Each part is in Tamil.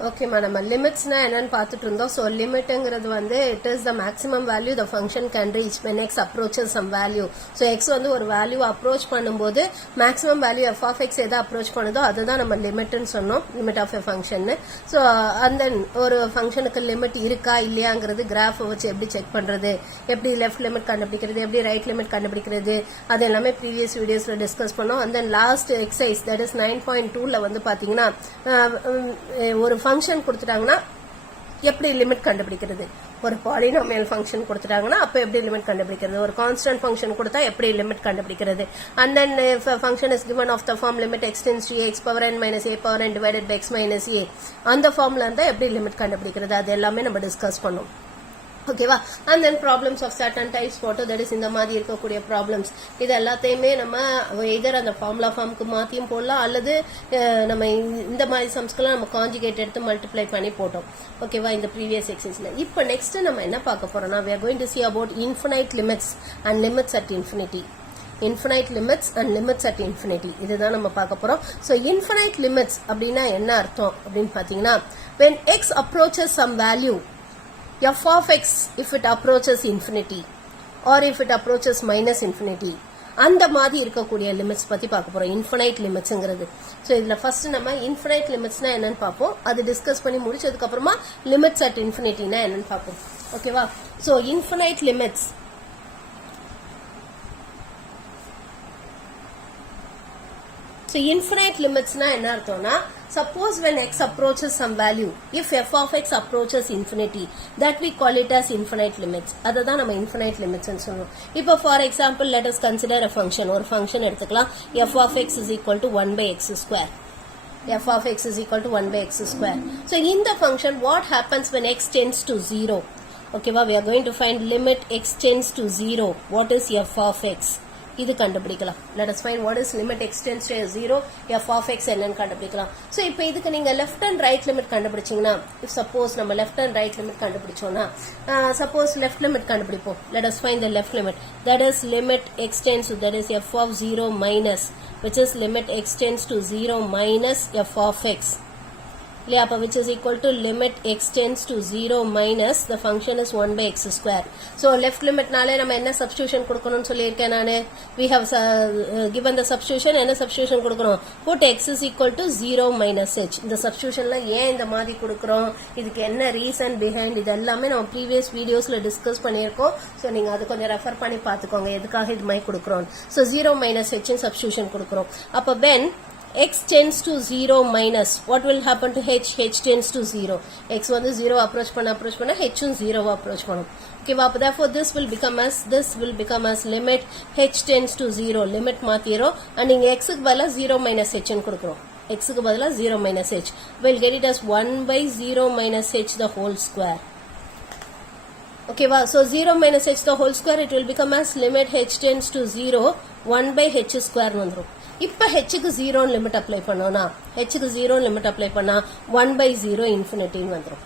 Okay, madam. Limits na enna paathuட்டு இருந்தோம். So limit ங்கிறது வந்து it is the maximum value the function can reach when x approaches some value. So x வந்து ஒரு value approach பண்ணும்போது maximum value f of x எதை approach பண்ணுதோ அதுதான் நம்ம limit ன்னு சொன்னோம். Limit of a function. So and then ஒரு functionக்கு limit இருக்கா இல்லையாங்கிறது graph வச்சு எப்படி செக் பண்றது, எப்படி left limit கண்டுபிடிக்கிறது, எப்படி right limit கண்டுபிடிக்கிறது, அது எல்லாமே previous videosல டிஸ்கஸ் பண்ணோம். And then last exercise that is 9.2ல வந்து பாத்தீங்கன்னா ஒரு ஃபங்க்ஷன் கொடுத்துட்டாங்கன்னா எப்படி லிமிட் கண்டுபிடிக்கிறது, ஒரு பாலினாமியல் ஃபங்க்ஷன் கொடுத்துட்டாங்கன்னா அப்ப எப்படி லிமிட் கண்டுபிடிக்கிறது, ஒரு கான்ஸ்டன்ட் ஃபங்க்ஷன் கொடுத்தா எப்படி லிமிட் கண்டுபிடிக்கிறது, and then if a function is given of the form limit x tends to x power n minus a power n divided by x minus a அந்த ஃபார்ம்ல இருந்தா எப்படி லிமிட் கண்டுபிடிக்கிறது அது எல்லாமே நம்ம டிஸ்கஸ் பண்ணோம். ஓகேவா? and then problems of certain types photo that is இந்த மாதிரி இருக்கக்கூடிய ப்ராப்ளம்ஸ் இது எல்லாத்தையுமே நம்ம எதர் அந்த ஃபார்முலா ஃபார்முக்கு மாத்தியும் போடலாம் அல்லது நம்ம இந்த மாதிரி சம்ஸ்க்கெல்லாம் நம்ம கான்ஜுகேட் எடுத்து மல்டிப்ளை பண்ணி போட்டோம். ஓகேவா? இந்த ப்ரீவியஸ் எக்ஸசைஸ்ல இப்போ நெக்ஸ்ட் நம்ம என்ன பார்க்க போறோம்னா we are going to see about infinite limits and limits at infinity. Infinite limits and limits at infinity இதுதான் நம்ம பார்க்க போறோம். So infinite limits அப்படின்னா என்ன அர்த்தம் அப்படின்னு பாத்தீங்கன்னா when x approaches some value f of x if it approaches infinity or if it approaches minus infinity அந்த மாதிரி இருக்கக்கூடிய லிமிட்ஸ் பத்தி பார்க்க போறோம். இன்ஃபினைட் லிமிட்ஸ்ங்கிறது. சோ இதுல ஃபர்ஸ்ட் நம்ம இன்ஃபினைட் லிமிட்ஸ்னா என்னன்னு பார்ப்போம். அது டிஸ்கஸ் பண்ணி முடிச்சதுக்கு அப்புறமா லிமிட்ஸ் அட் இன்ஃபினிட்டினா என்னன்னு பார்ப்போம். ஓகேவா? So infinite limits So infinite limits na enna arthona suppose when x approaches some value if f of x approaches infinity that we call it as infinite limits adha nama infinite limits nu solluvom. Ipo for example let us consider a function or function eduthikalam f of x is equal to 1 by x square. F of x is equal to 1 by x square. So in the function what happens when x tends to 0? Okay, we are going to find limit x tends to 0. What is f of x? இது கண்டுபிடிக்கலாம். let us find what is limit x tends to 0 f of x என்னன்னு கண்டுபிடிக்கலாம். சோ இப்போ இதுக்கு நீங்க left and right limit கண்டுபிடிச்சீங்கன்னா if suppose நம்ம left and right limit கண்டுபிடிச்சோம்னா suppose left limit கண்டுபிடிப்போம். let us find the left limit that is limit x tends to that is f of 0 minus which is limit x tends to 0 minus f of x இல்லையா? அப்ப which is equal to limit x tends to 0 minus the function is 1 by x square. So left limit நாலே நம்ம என்ன substitution கொடுக்கணும்னு சொல்லியிருக்கேன் நானு. We have given the substitution. என்ன substitution கொடுக்கணும்? Put x is equal to 0 minus h. இந்த substitutionல ஏன் இந்த மாதிரி கொடுக்கிறோம், இதுக்கு என்ன reason behind இது எல்லாமே நம்ம previous videosல discuss பண்ணியிருக்கோம். So நீங்க அது கொஞ்சம் ரெஃபர் பண்ணி பார்த்துக்கோங்க எதுக்காக இது மாதிரி கொடுக்கிறோம். So 0 minus h in substitution கொடுக்கிறோம். அப்ப when x tends to 0 minus what will happen to h? H tends to 0. x வந்து 0 approach பண்ண h உம் 0 approach பண்ணும். Okay, therefore this will become as limit h tends to 0. limit மாத்திரோம் and இங்க x க்கு பதிலா 0 minus h ன்னு கொடுக்கிறோம். x க்கு பதிலா 0 minus h. We'll get it as 1 by 0 minus h the whole square. Okay, so 0 minus h the whole square it will become as limit h tends to 0 1 by h square வந்துரும். இப்ப h க்கு 0 லிமிட் அப்ளை பண்ணோம்னா h க்கு 0 லிமிட் அப்ளை பண்ணா 1 by 0 infinity வந்துரும்.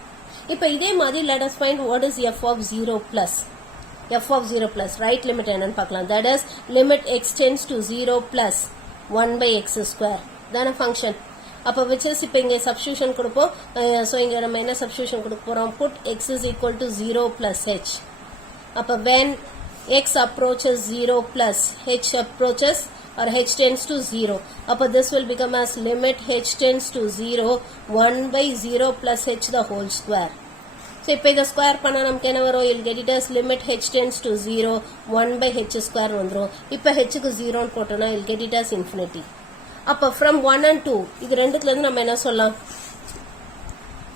இப்ப இதே மாதிரி let us find what is f of 0 plus. f of 0 plus right limit என்னன்னு பார்க்கலாம். that is limit x tends to 0 plus 1 by x square தான function. அப்ப which is இப்ப இங்க substitution கொடுப்போம். so இங்க நம்ம என்ன substitution கொடுக்க போறோம்? put x is equal to 0 plus h. அப்ப when x approaches 0 plus h approaches or h tends to 0. Upper this will become as limit h tends to 0 1 by 0 plus h the whole square. So if the square panna namukku enna varum? You'll get it as limit h tends to 0 1 by h square vandrum. Ipo h ku 0 nu potona you'll get it as infinity. Upper from 1 and 2 idu renduthula irundhu nama enna sollalam?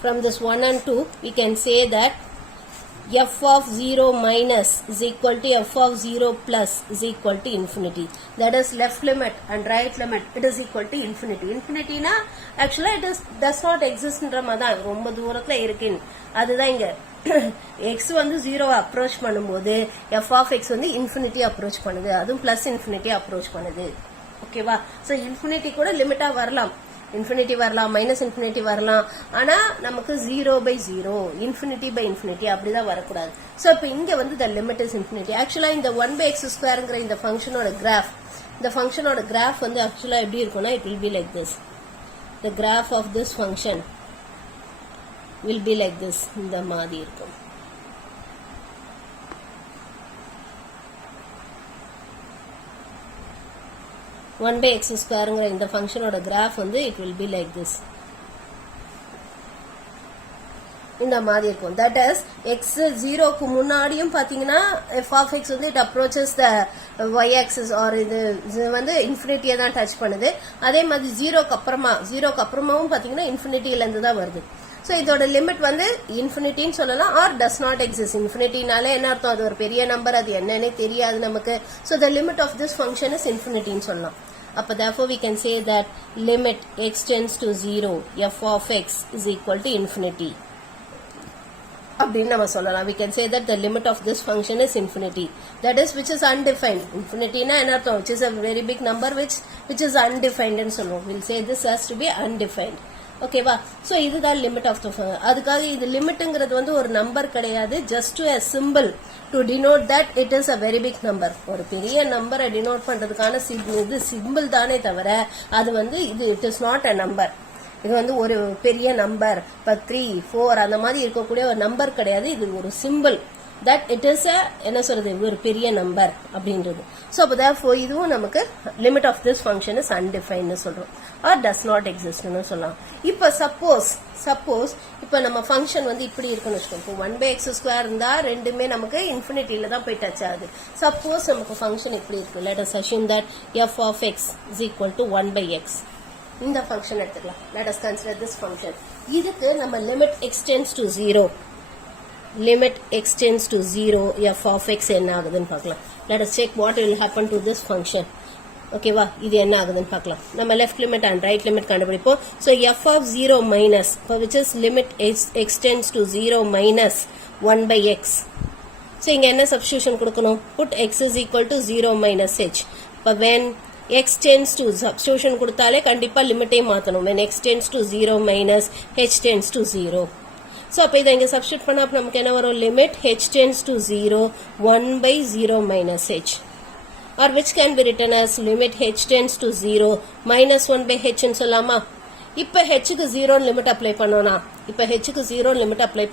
From this 1 and 2 we can say that f of 0 minus is equal to f of 0 plus is equal to infinity. That is left limit and right limit it is equal to infinity. Infinity na actually it does not exist ன்ற மாதிரி ரொம்ப தூரத்துல இருக்கு. அதுதான் இங்க x வந்து 0 அப்ரோச் பண்ணும்போது f of x வந்து infinity அப்ரோச் பண்ணுது. அதுவும் plus infinity அப்ரோச் பண்ணுது. ஓகேவா? சோ infinity கூட லிமிட்டா வரலாம். infinity வரலாம் minus infinity வரலாம். ஆனா நமக்கு 0 by 0 infinity by infinity அப்படிதான் வரக்கூடாது. சோ இப்போ இங்க வந்து the limit is infinity. ஆக்சுவலா இந்த 1 by x squareங்கற இந்த ஃபங்க்ஷனோட கிராஃப் the ஃபங்க்ஷனோட கிராஃப் வந்து ஆக்சுவலா எப்படி இருக்கும்னா it will be like this. The graph of this function will be like this. இந்த மாதிரி இருக்கும். ஒன் பை எக்ஸ் ஸ்கொயருங்கிற இந்த ஃபங்க்ஷனோட கிராஃப் வந்து it will be like this. இந்த மாதிரி இருக்கும். தட் இஸ் எக்ஸ் ஜீரோக்கு முன்னாடியும் பாத்தீங்கன்னா எஃப் ஆஃப் எக்ஸ் வந்து it approaches the y axis or இது வந்து இன்ஃபினிட்டியை தான் டச் பண்ணுது. அதே மாதிரி ஜீரோக்கு அப்புறமாவும் பாத்தீங்கன்னா இன்ஃபினிட்டியில இருந்து தான் வருது. ஸோ இதோட லிமிட் வந்து இன்ஃபினிட்டின்னு சொல்லலாம் ஆர் டஸ் நாட் எக்ஸிஸ்ட். இன்ஃபினிட்டினாலே என்ன அர்த்தம், அது ஒரு பெரிய நம்பர், அது என்னன்னே தெரியாது நமக்கு. So the limit of this function is இன்ஃபினிட்டின்னு சொல்லலாம். அப்போ therefore we can say that limit x tends to 0 f of x is equal to infinity அப்படின்னு நம்ம சொல்லலாம். We can say that the limit of this function is infinity, that is which is undefined. Infinityனா என்ன அர்த்தம், which is a very big number which is undefined ன்னு சொல்லுவோம். we'll say this has to be undefined. ஓகேவா? ஸோ இதுதான் லிமிட் ஆஃப் த ஃபங்க்ஷன். அதுக்காக இது லிமிட்டுங்கிறது வந்து ஒரு நம்பர் கிடையாது, just a symbol to denote that it is a very big number. ஒரு பெரிய நம்பரை டினோட் பண்றதுக்கான இது சிம்பிள் தானே தவிர அது வந்து இது it is not a number. இது வந்து ஒரு பெரிய நம்பர் 3, 4 அந்த மாதிரி இருக்கக்கூடிய ஒரு நம்பர் கிடையாது. இது ஒரு simple that it is a என்ன சொல்றது ஒரு பெரிய நம்பர் அப்படின்றது. ஸோ அப்போ therefore இதுவும் நமக்கு limit of this function is அன்டிஃபைன்னு சொல்றோம் ஆர் டஸ் நாட் எக்ஸிஸ்ட்னு சொல்லலாம். இப்போ சப்போஸ் இப்போ நம்ம ஃபங்க்ஷன் வந்து இப்படி இருக்குன்னு வச்சுக்கோம். இப்போ 1/x² இருந்தா ரெண்டுமே நமக்கு இன்ஃபினிட்டியில தான் போய் டச் ஆகுது. சப்போஸ் நமக்கு ஃபங்க்ஷன் இப்படி இருக்கு. let us assume that f of x is equal to 1/x. இந்த ஃபங்க்ஷன் எடுத்துக்கலாம். let us consider this function. இதுக்கு நம்ம limit x tends to 0 f of x என்ன ஆகுதுன்னு பார்க்கலாம். let us check what will happen to this function. ஓகேவா? இது என்ன ஆகுதுன்னு பார்க்கலாம். நம்ம left limit and right limit கண்டுபிடிப்போம். So f of 0 minus which is limit x tends to 0 minus 1/x. So இங்க என்ன சப்ஸ்டிடியூஷன் கொடுக்கணும்? put x is equal to 0 minus h. இப்போ when x tends to substitution கொடுத்தாலே கண்டிப்பா லிமிட்டை மாத்தணும். when x tends to 0 minus h tends to 0. So அப்போ இதை இங்கே சப்ஸ்டியூட் பண்ணால் நமக்கு என்ன வரும்? Limit h tends to 0 1/0 minus h, or which can be written as limit h tends to 0 minus 1/h ன்னு சொல்லலாமா? இப்போ ஹெச்சுக்கு 0 லிமிட் அப்ளை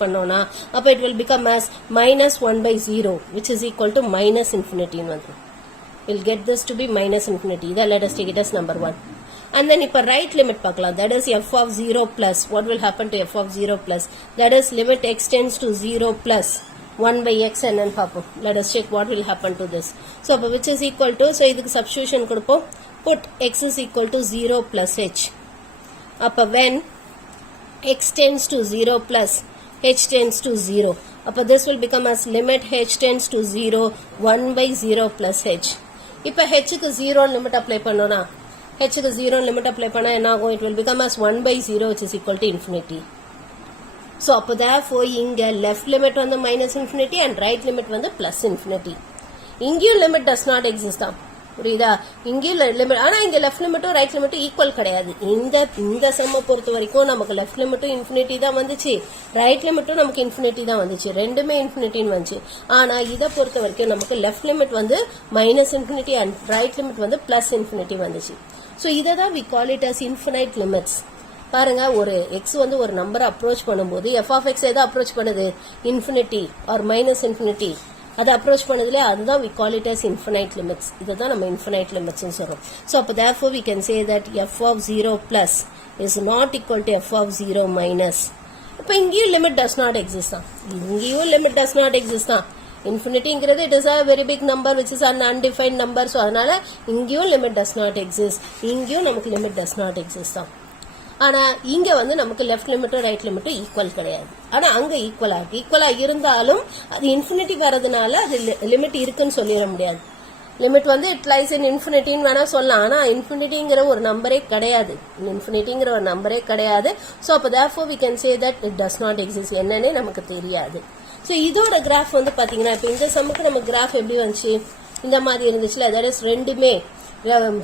பண்ணோம்னா அப்போ it will become as minus 1/0 which is equal to minus infinity ன்னு வந்துடும். we'll get this to be minus infinity. இதை let us take it as number 1. and then இப்ப right limit பார்க்கலாம். that is f of 0 plus what will happen to f of 0 plus, that is limit x tends to 0 plus 1/x என்னன்னு பார்ப்போம். let us check what will happen to this. so அப்ப which is equal to, so இதுக்கு substitution கொடுப்போம். put x is equal to 0 plus h. அப்ப when x tends to 0 plus h tends to 0, அப்ப this will become as limit h tends to 0 1/0 plus h. இப்ப h க்கு 0 லிமிட் அப்ளை பண்ணோம்னா h க்கு 0 லிமிட் அப்ளை பண்ணா என்ன ஆகும்? it will become as 1/0 which is equal to infinity. so அப்போ therefore இங்க left limit வந்து minus infinity and right limit வந்து plus infinity. இங்கேயும் limit does not exist தான். புரியுதா? இங்கேயும் லிமிட், ஆனா இங்க லெஃப்ட் லிமிட்டும் ரைட் லிமிட்டும் ஈக்குவல் கிடையாது. இந்த செம்ம பொறுத்த வரைக்கும் நமக்கு லெஃப்ட் லிமிட்டும் இன்ஃபினிட்டி தான் வந்துச்சு, ரைட் லிமிட்டும் நமக்கு இன்ஃபினிட்டி தான் வந்துச்சு, ரெண்டுமே இன்ஃபினிட்டின்னு வந்துச்சு. ஆனா இதை பொறுத்த வரைக்கும் நமக்கு லெஃப்ட் லிமிட் வந்து minus infinity and right limit வந்து பிளஸ் இன்ஃபினிட்டி வந்துச்சு. ஸோ இதை தான் we call it as infinite limits. பாருங்க, ஒரு எக்ஸ் வந்து ஒரு நம்பரை அப்ரோச் பண்ணும்போது எஃப் ஆஃப் எக்ஸ் எதை அப்ரோச் பண்ணுது? இன்ஃபினிட்டி ஆர் மைனஸ் இன்ஃபினிட்டி அதை அப்ரோச் பண்ணதுல அதுதான் we call it as infinite limits. இதை தான் நம்ம இன்ஃபினைட் லிமிட்ஸ்னு சொல்றோம். ஸோ அப்போ therefore we can say that f of 0 plus is not equal to f of 0 minus. இப்போ இங்கேயும் லிமிட் டஸ் நாட் எக்ஸிஸ்ட் தான், இங்கேயும் லிமிட் டஸ் நாட் எக்ஸிஸ்ட் தான். இன்ஃபினிட்டிங்கிறது it is a very big number which is an undefined number. So அதனால இங்கேயும் லிமிட் டஸ் நாட் எக்ஸிஸ்ட், இங்கேயும் நமக்கு லிமிட் டஸ் நாட் எக்ஸிஸ்ட் தான். ஆனா இங்க வந்து நமக்கு லெஃப்ட் லிமிட்டும் ரைட் லிமிட்டும் ஈக்குவல் கிடையாது. ஆனா அங்க ஈக்குவலா இருந்தாலும் அது இன்ஃபினிட்டி வரதுனால அது லிமிட் இருக்குன்னு சொல்லிட முடியாது. லிமிட் வந்து இட் லைஸ் இன் இன்ஃபினிட்டின்னு வேணா சொல்லலாம். ஆனா இன்ஃபினிட்டிங்கிற ஒரு நம்பரே கிடையாது, ஸோ அப்போ therefore we can say that it does not exist. என்னன்னே நமக்கு தெரியாது. ஸோ இதோட கிராஃப் வந்து பாத்தீங்கன்னா இப்போ இந்த சம்முக்கு நம்ம கிராஃப் எப்படி வந்துச்சு? இந்த மாதிரி இருந்துச்சுல, தட் இஸ் ரெண்டுமே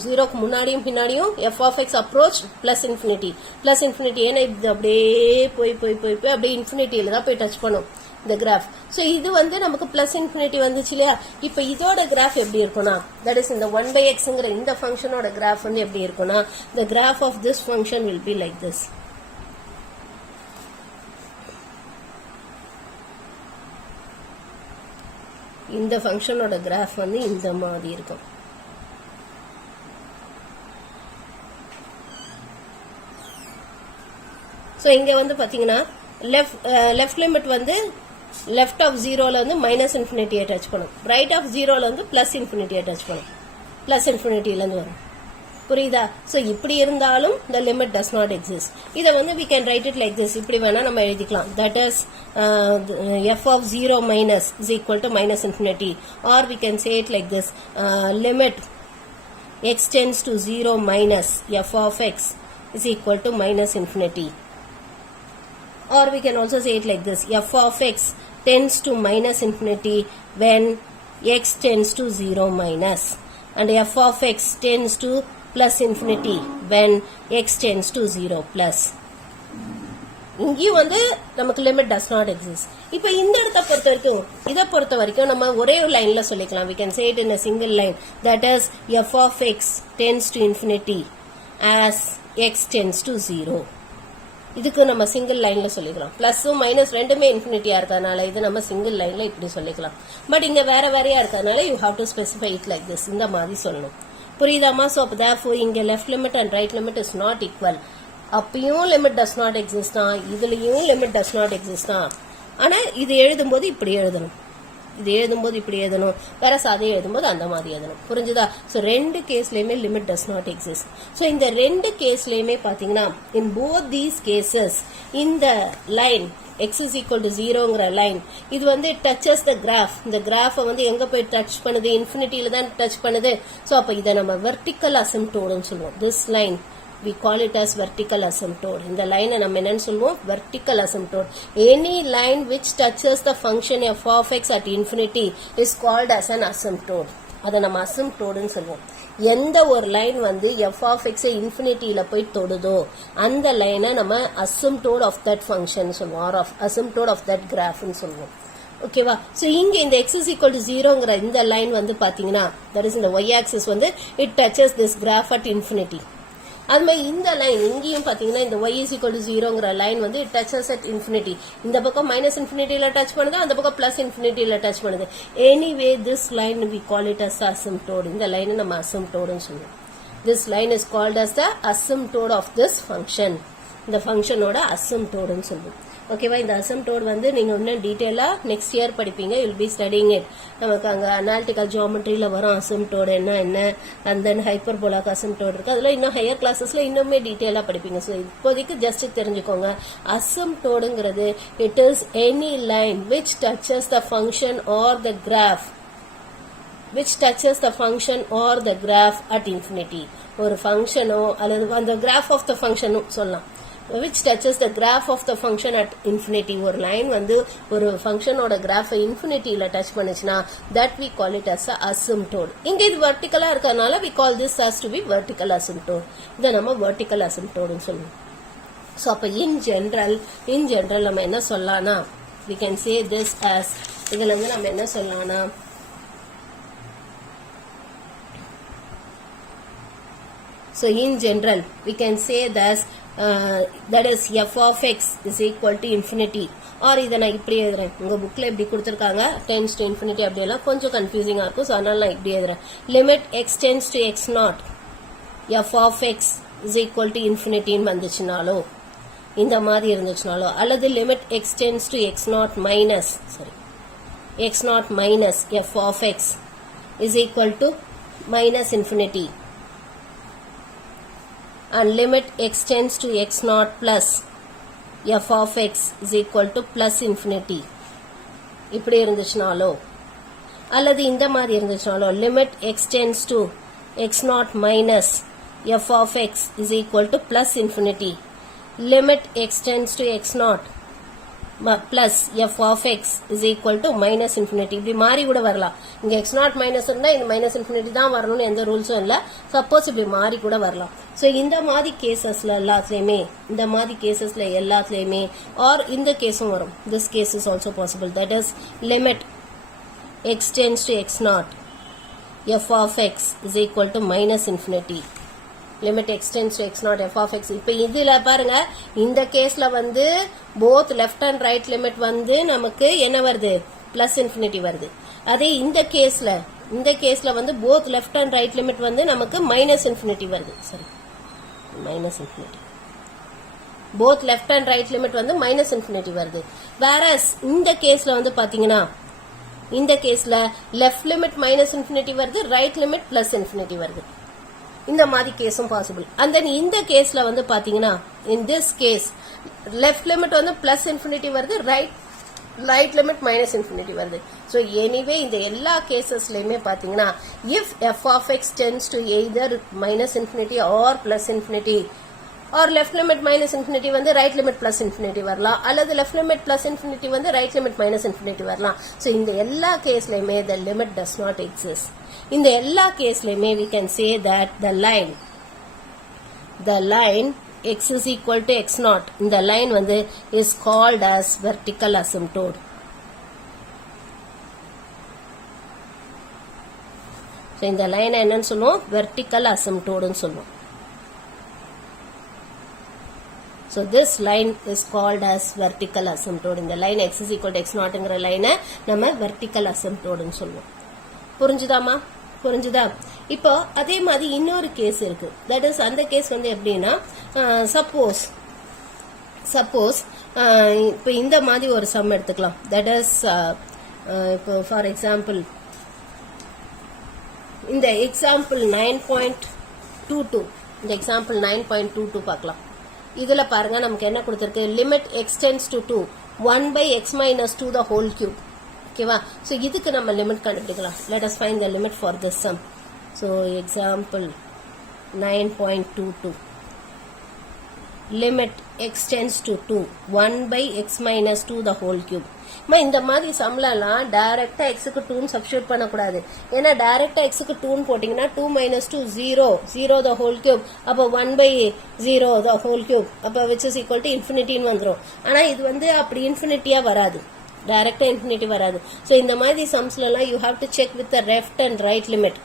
ஜீரோக்கு முன்னாடியும் பின்னாடியும் f of x approach plus infinity ஏன்னா இது அப்படியே போய் அப்படியே இன்ஃபினிட்டியில தான் போய் டச் பண்ணும் இந்த கிராஃப். ஸோ இது வந்து நமக்கு பிளஸ் இன்ஃபினிட்டி வந்துச்சு இல்லையா? இப்போ இதோட கிராஃப் எப்படி இருக்கும்னா, தட் இஸ் இந்த 1/xங்கிற இந்த ஃபங்க்ஷனோட கிராஃப் வந்து எப்படி இருக்கும்னா, the graph of this function will be like this. இந்த ஃபங்க்ஷனோட கிராஃப் வந்து இந்த மாதிரி இருக்கும். ஸோ இங்க வந்து பாத்தீங்கன்னா லெஃப்ட் லிமிட் வந்து லெஃப்ட் ஆஃப் ஜீரோல வந்து மைனஸ் இன்ஃபினிட்டியை டச் பண்ணும், ரைட் ஆஃப் ஜீரோல வந்து பிளஸ் இன்ஃபினிட்டியை டச் பண்ணும், பிளஸ் இன்ஃபினிட்டில இருந்து வரும். புரியுதா? சோ இப்படி இருந்தாலும் the limit does not exist. இத வந்து we can write it like this. இப்படி வேணா நம்ம எழுதிக்கலாம். That is f of 0 minus is equal to minus infinity, or we can say it like this, limit x tends to 0 minus f of x is equal to minus infinity. Or we can also say it like this, f of x tends to minus infinity when x tends to 0 minus, and f of x tends to plus infinity when x tends to 0 plus. இங்கேயும் வந்து நமக்கு லிமிட் டஸ் நாட் எக்ஸிஸ்ட். இப்போ இந்த இடத்தை பொறுத்த வரைக்கும் நம்ம ஒரே ஒரு லைன்ல சொல்லிக்கலாம். we can say it in a single line, that is f of x tends to infinity as x tends to 0. இதுக்கு நம்ம சிங்கிள் லைன்ல சொல்லிக்கலாம். பிளஸும் மைனஸ் ரெண்டுமே இன்ஃபினிட்டியா இருக்கறனால இது நம்ம சிங்கிள் லைன்ல இப்படி சொல்லிக்கலாம். பட் இங்க வேற வேறையா இருக்கறனால you have to specify it like this. இந்த மாதிரி சொல்லணும். புரியுதாமா? சோ அப்ப therefore இங்க left limit and right limit is not equal. அப்பயும் லிமிட் டஸ் நாட் எக்ஸிஸ்ட் தான், இதுலயும் லிமிட் டஸ் நாட் எக்ஸிஸ்ட் தான். ஆனா இது எழுதும்போது இப்படி எழுதணும், இது எழுதும்போது இப்படி எழுதணும், வேற சாதையை எழுதும்போது அந்த மாதிரி எழுதணும். புரிஞ்சுதா? சோ ரெண்டு கேஸ்லயுமே limit does not exist. So இந்த ரெண்டு கேஸ்லயுமே பாத்தீங்கன்னா இன் போத் தீஸ் கேசஸ் இந்த line x is equal to 0ங்கிற லைன் இது வந்து டச்சஸ் த கிராஃப். இந்த கிராஃப வந்து எங்க போய் டச் பண்ணுது? இன்ஃபினிட்டியில தான் டச் பண்ணுது. சோ அப்ப இதை நம்ம வெர்டிக்கல் அசிம்ப்டோட்னு சொல்லுவோம். This line we call it as vertical asymptote. இந்த லைனை நம்ம என்னன்னு சொல்லுவோம்? vertical asymptote. Any line which touches the function f of x at infinity is called as an asymptote. அதை நம்ம அசிம்ப்டோட்னு சொல்லுவோம். எந்த ஒரு லைன் வந்து f of x இன்ஃபினிட்டியில போய் தொடுதோ அந்த லைனை நம்ம அசிம்ப்டோட் ஆஃப் தட் ஃபங்க்ஷன் சொல்லுவோம், ஆர் ஆஃப் அசிம்ப்டோட் ஆஃப் தட் கிராஃப்னு சொல்லுவோம். ஓகேவா? சோ இங்க இந்த x is equal to 0ங்கிற இந்த லைன் வந்து பாத்தீங்கன்னா that is இந்த y axis வந்து it touches this graph at infinity. அது மாதிரி இந்த லைன் இங்கேயும் பாத்தீங்கன்னா இந்த y is equal to 0ங்கிற லைன் வந்து it touches at infinity. இந்த பக்கம் மைனஸ் இன்ஃபினிட்டியில டச் பண்ணுது, அந்த பக்கம் பிளஸ் இன்ஃபினிட்டியில டச் பண்ணுது. Anyway this line we call it as asymptote. இந்த லைனை நம்ம அசிம்ப்டோட்னு சொல்லுவோம். This line is called as the asymptote of this function. இந்த ஃபங்க்ஷனோட அசிம்ப்டோட்னு சொல்லுவோம். ஓகேவா? இந்த அசிம்ப்டோட் வந்து நீங்க இன்னும் டீடைலா நெக்ஸ்ட் இயர் படிப்பீங்க. You will be studying it. நமக்கு அங்க அனாலிட்டிக்கல் ஜியோமெட்ரியில வரும் அசிம்ப்டோட் என்ன அண்ட் தென் ஹைப்பர்போலாக் அசிம்ப்டோட் இருக்கு. அதுல இன்னும் ஹையர் கிளாஸஸ்ல இன்னுமே டீடைலா படிப்பீங்க. ஸோ இப்போதைக்கு ஜஸ்ட் தெரிஞ்சுக்கோங்க. அசிம்ப்டோடுங்கிறது it is any line which touches the function or the graph which touches the function or the graph at infinity. ஒரு ஃபங்க்ஷனோ அல்லது அந்த கிராஃப் ஆஃப் த ஃபங்க்ஷனோ சொல்லலாம். which touches the graph of the function at infinity. ஒரு லைன் வந்து ஒரு ஃபங்க்ஷனோட கிராஃபை இன்ஃபினிட்டியில டச் பண்ணுச்சுன்னா that we call it as a asymptote. இங்க இது வெர்டிகலா இருக்கறனால we call this as to be vertical asymptote. இத நம்ம vertical asymptote னு சொல்லுவோம். சோ அப்ப in general நம்ம என்ன சொல்லலாம்னா we can say this as, இதுல இருந்து நம்ம என்ன சொல்லலாம்னா so in general we can say that is f of x is equal to infinity. or இதை நான் இப்படி எழுதுறேன். உங்க புக்ல இப்படி கொடுத்திருக்காங்க tends to infinity, அப்படி எல்லாம் கொஞ்சம் கன்ஃபியூசிங்கா இருக்கும். சோ அதனால நான் இப்படி எழுதுறேன். limit x tends to x naught f of x is equal to infinity வந்துச்சுனாலோ இந்த மாதிரி இருந்துச்சுனாலோ, அல்லது limit x tends to x naught minus f of x is equal to minus infinity, and limit x tends to x naught plus f of x is equal to plus infinity இப்படி இருந்துச்சுனாலோ, அல்லது இந்த மாதிரி இருந்துச்சுனாலோ limit x tends to x naught minus f of x is equal to plus infinity, limit x tends to x naught plus f of x is equal to minus infinity. இப்படி மாறி கூட வரலாம். இங்க x naught minus இருந்தா இந்த minus infinity தான் வரணும்னு எந்த ரூல்ஸும் இல்ல. சப்போஸ் இப்படி மாறி கூட வரலாம். சோ இந்த மாதிரி கேசஸ்ல எல்லாத்துலயுமே ஆர் இந்த கேஸும் வரும். this case is also possible, that is limit x tends to x naught f of x is equal to minus infinity, limit x tends to x naught f of x. இப்ப இதுல பாருங்க, இந்த கேஸ்ல வந்து both left and right limit வந்து நமக்கு என்ன வருது? plus infinity வருது. அதே இந்த கேஸ்ல வந்து both left and right limit வந்து நமக்கு minus infinity வருது. sorry minus infinity. both left and right limit வந்து minus infinity வருது. whereas இந்த கேஸ்ல வந்து பாத்தீங்கன்னா இந்த கேஸ்ல left limit minus infinity வருது, right limit plus infinity வருது. இந்த மாதிரி கேஸும் பாசிபிள். and then இந்த கேஸ்ல வந்து பாத்தீங்கன்னா in this case left limit வந்து plus infinity வருது, right limit minus infinity வருது. so anyway இந்த எல்லா கேசஸ்லயுமே பாத்தீங்கன்னா if f of x tends to either minus infinity or plus infinity or left limit minus infinity வந்து right limit plus infinity வரலாம், அல்லது left limit plus infinity வந்து right limit minus infinity வரலாம். so இந்த எல்லா கேஸ்லயுமே the limit does not exist. இந்த எல்லா கேஸ்லயுமே we can say that the line x is equal to x naught, இந்த line வந்து is called as vertical asymptote. so இந்த line என்னன்னு சொல்லுவோம், vertical asymptote ன்னு சொல்லுவோம். so this line is called as vertical asymptote. இந்த line x is equal to x naught ங்கற லைனை நம்ம vertical asymptote ன்னு சொல்லுவோம். புரிஞ்சுதா? இப்போ அதே மாதிரி இன்னொரு கேஸ் இருக்கு. that is அந்த கேஸ் வந்து எப்படின்னா suppose இப்போ இந்த மாதிரி ஒரு சம் எடுத்துக்கலாம். that is இப்போ for example இந்த example 9.22 இந்த example 9.22 பார்க்கலாம். இதுல பாருங்க நமக்கு என்ன கொடுத்திருக்கு, limit x tends to 2 1 by x minus 2 the whole cube. ஓகேவா? so இதுக்கு நம்ம லிமிட் கண்டுபிடிக்கலாம். let us find the limit for this sum. so example 9.22 limit x tends to 2 1 by x minus 2 the whole cube. இந்த மாதிரி சம்லாம் டைரக்டா x க்கு 2 ன்னு சப்ஸ்டிட்யூட் பண்ண கூடாது. ஏன்னா டைரக்டா x க்கு 2 ன்னு போடிங்கனா 2 minus 2 0 the whole cube, அப்ப 1 by 0 the whole cube, அப்ப which is equal to infinity ன்னு வந்துரும். ஆனா இது வந்து அப்படி இன்ஃபினிட்டியா வராது, டைரக்டா இன்ஃபினிட்டி வராது. சோ இந்த மாதிரி சம்ஸ்ல எல்லாம் you have to check with the left and right limit.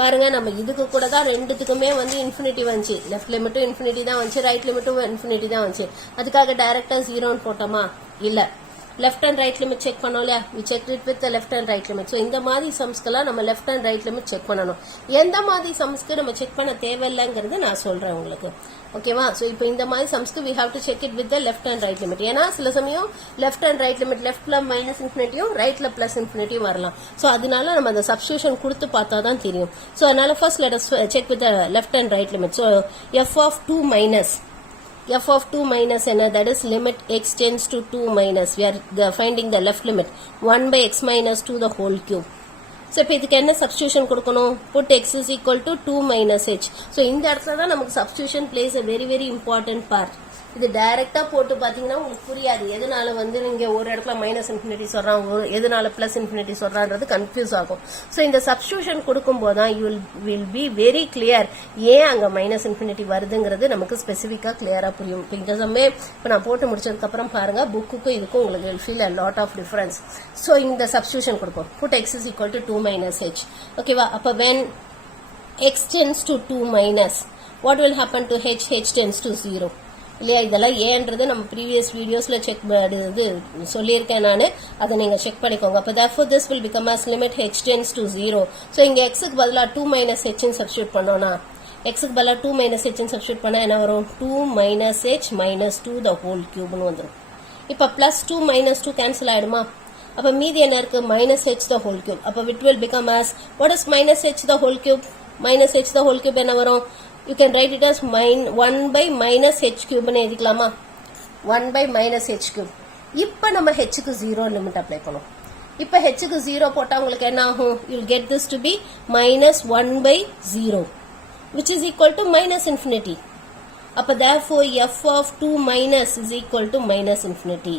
பாருங்க நம்ம இதுக்கு கூட தான் ரெண்டுத்துக்குமே வந்து இன்ஃபினிட்டி வந்துச்சு, லெஃப்ட் லிமிட்டும் இன்ஃபினிட்டி தான் வந்துச்சு, ரைட் லிமிட்டும் இன்ஃபினிட்டி தான் வந்துச்சு. அதுக்காக டைரக்டா 0ன்னு போட்டோமா? இல்ல, left and right limit check பண்ணோம்ல, we checked it with the left and right limit. so இந்த மாதிரி சம்ஸ்க்கெல்லாம் நம்ம left and right limit check பண்ணணும். எந்த மாதிரி சம்ஸ்க்கு நம்ம செக் பண்ண தேவையில்லைங்கிறது நான் சொல்றேன் உங்களுக்கு. ஓகேவா? so இப்போ இந்த மாதிரி சம்ஸ்க்கு we have to check it with the left and right limit. ஏன்னா சில சமயம் லெஃப்ட் அண்ட் ரைட் லிமிட் லெஃப்ட்ல மைனஸ் இன்ஃபினிட்டியும் ரைட்ல பிளஸ் இன்ஃபினிட்டியும் வரலாம். so அதனால நம்ம அந்த சப்ஸ்டிடியூஷன் கொடுத்து பார்த்தா தான் தெரியும். so அதனால first let us check with the left and right limit. so f of 2 minus என்ன, that is limit x tends to 2 minus, we are finding the left limit 1 by x minus 2 the whole cube. so இப்போ இதுக்கு என்ன சப்ஸ்டிடியூஷன் கொடுக்கணும், put x is equal to 2 minus h. so இந்த இடத்துல தான் நமக்கு substitution plays a very very important part. இது டைரக்டா போட்டு பாத்தீங்கன்னா உங்களுக்கு புரியாது, எதனால வந்து நீங்க ஒரு இடத்துல மைனஸ் இன்ஃபினிட்டி சொல்றாங்க, எதனால பிளஸ் இன்ஃபினிட்டி சொல்றான்றது கன்ஃபியூஸ் ஆகும். சோ இந்த சப்ஸ்டிடியூஷன் கொடுக்கும் போதுதான் you will be very clear ஏன் அங்க மைனஸ் இன்ஃபினிட்டி வருதுங்கிறது நமக்கு ஸ்பெசிபிக்கா கிளியரா புரியும். இந்த சமயம் இப்ப நான் போட்டு முடிச்சதுக்கு அப்புறம் பாருங்க, புக்குக்கும் இதுக்கும் உங்களுக்கு will feel a lot of difference. So இந்த சப்ஸ்டிடியூஷன் கொடுப்போம், put x is equal to 2 minus h. ஓகேவா? அப்ப when x tends to 2 minus, what will happen to h? h tends to 0. இல்லையா? இதெல்லாம் ஏன்றது நம்ம ப்ரீவியஸ் வீடியோஸ்ல செக் சொல்லியிருக்கேன் நான், அதை நீங்க செக் பண்ணிக்கோங்க. அப்ப therefore this will become as limit h tends to 0. so இங்க x க்கு பதிலா 2 minus h ன்னு சப்ஸ்டிட்யூட் பண்ணோம்னா, x க்கு பதிலா 2 minus h ன்னு சப்ஸ்டிட்யூட் பண்ணா என்ன வரும், 2 minus h minus 2 the whole cube ன்னு வந்துரும். இப்ப plus 2 minus 2 கேன்சல் ஆயிடுமா? அப்ப மீதி என்ன இருக்கு, minus h the whole cube. அப்ப it will become as, what is minus h the whole cube? minus h the whole cube என்ன வரும், you can write it as 1 by minus h cube ன்னு எழுதிக்கலாமா? 1 by minus h cube. இப்ப நம்ம h க்கு 0 லிமிட் அப்ளை பண்ணுவோம். இப்ப h க்கு 0 போட்டா உங்களுக்கு என்ன ஆகும், you will get this to be minus 1 by 0 which is equal to minus infinity. அப்ப therefore f of 2 minus is equal to minus infinity.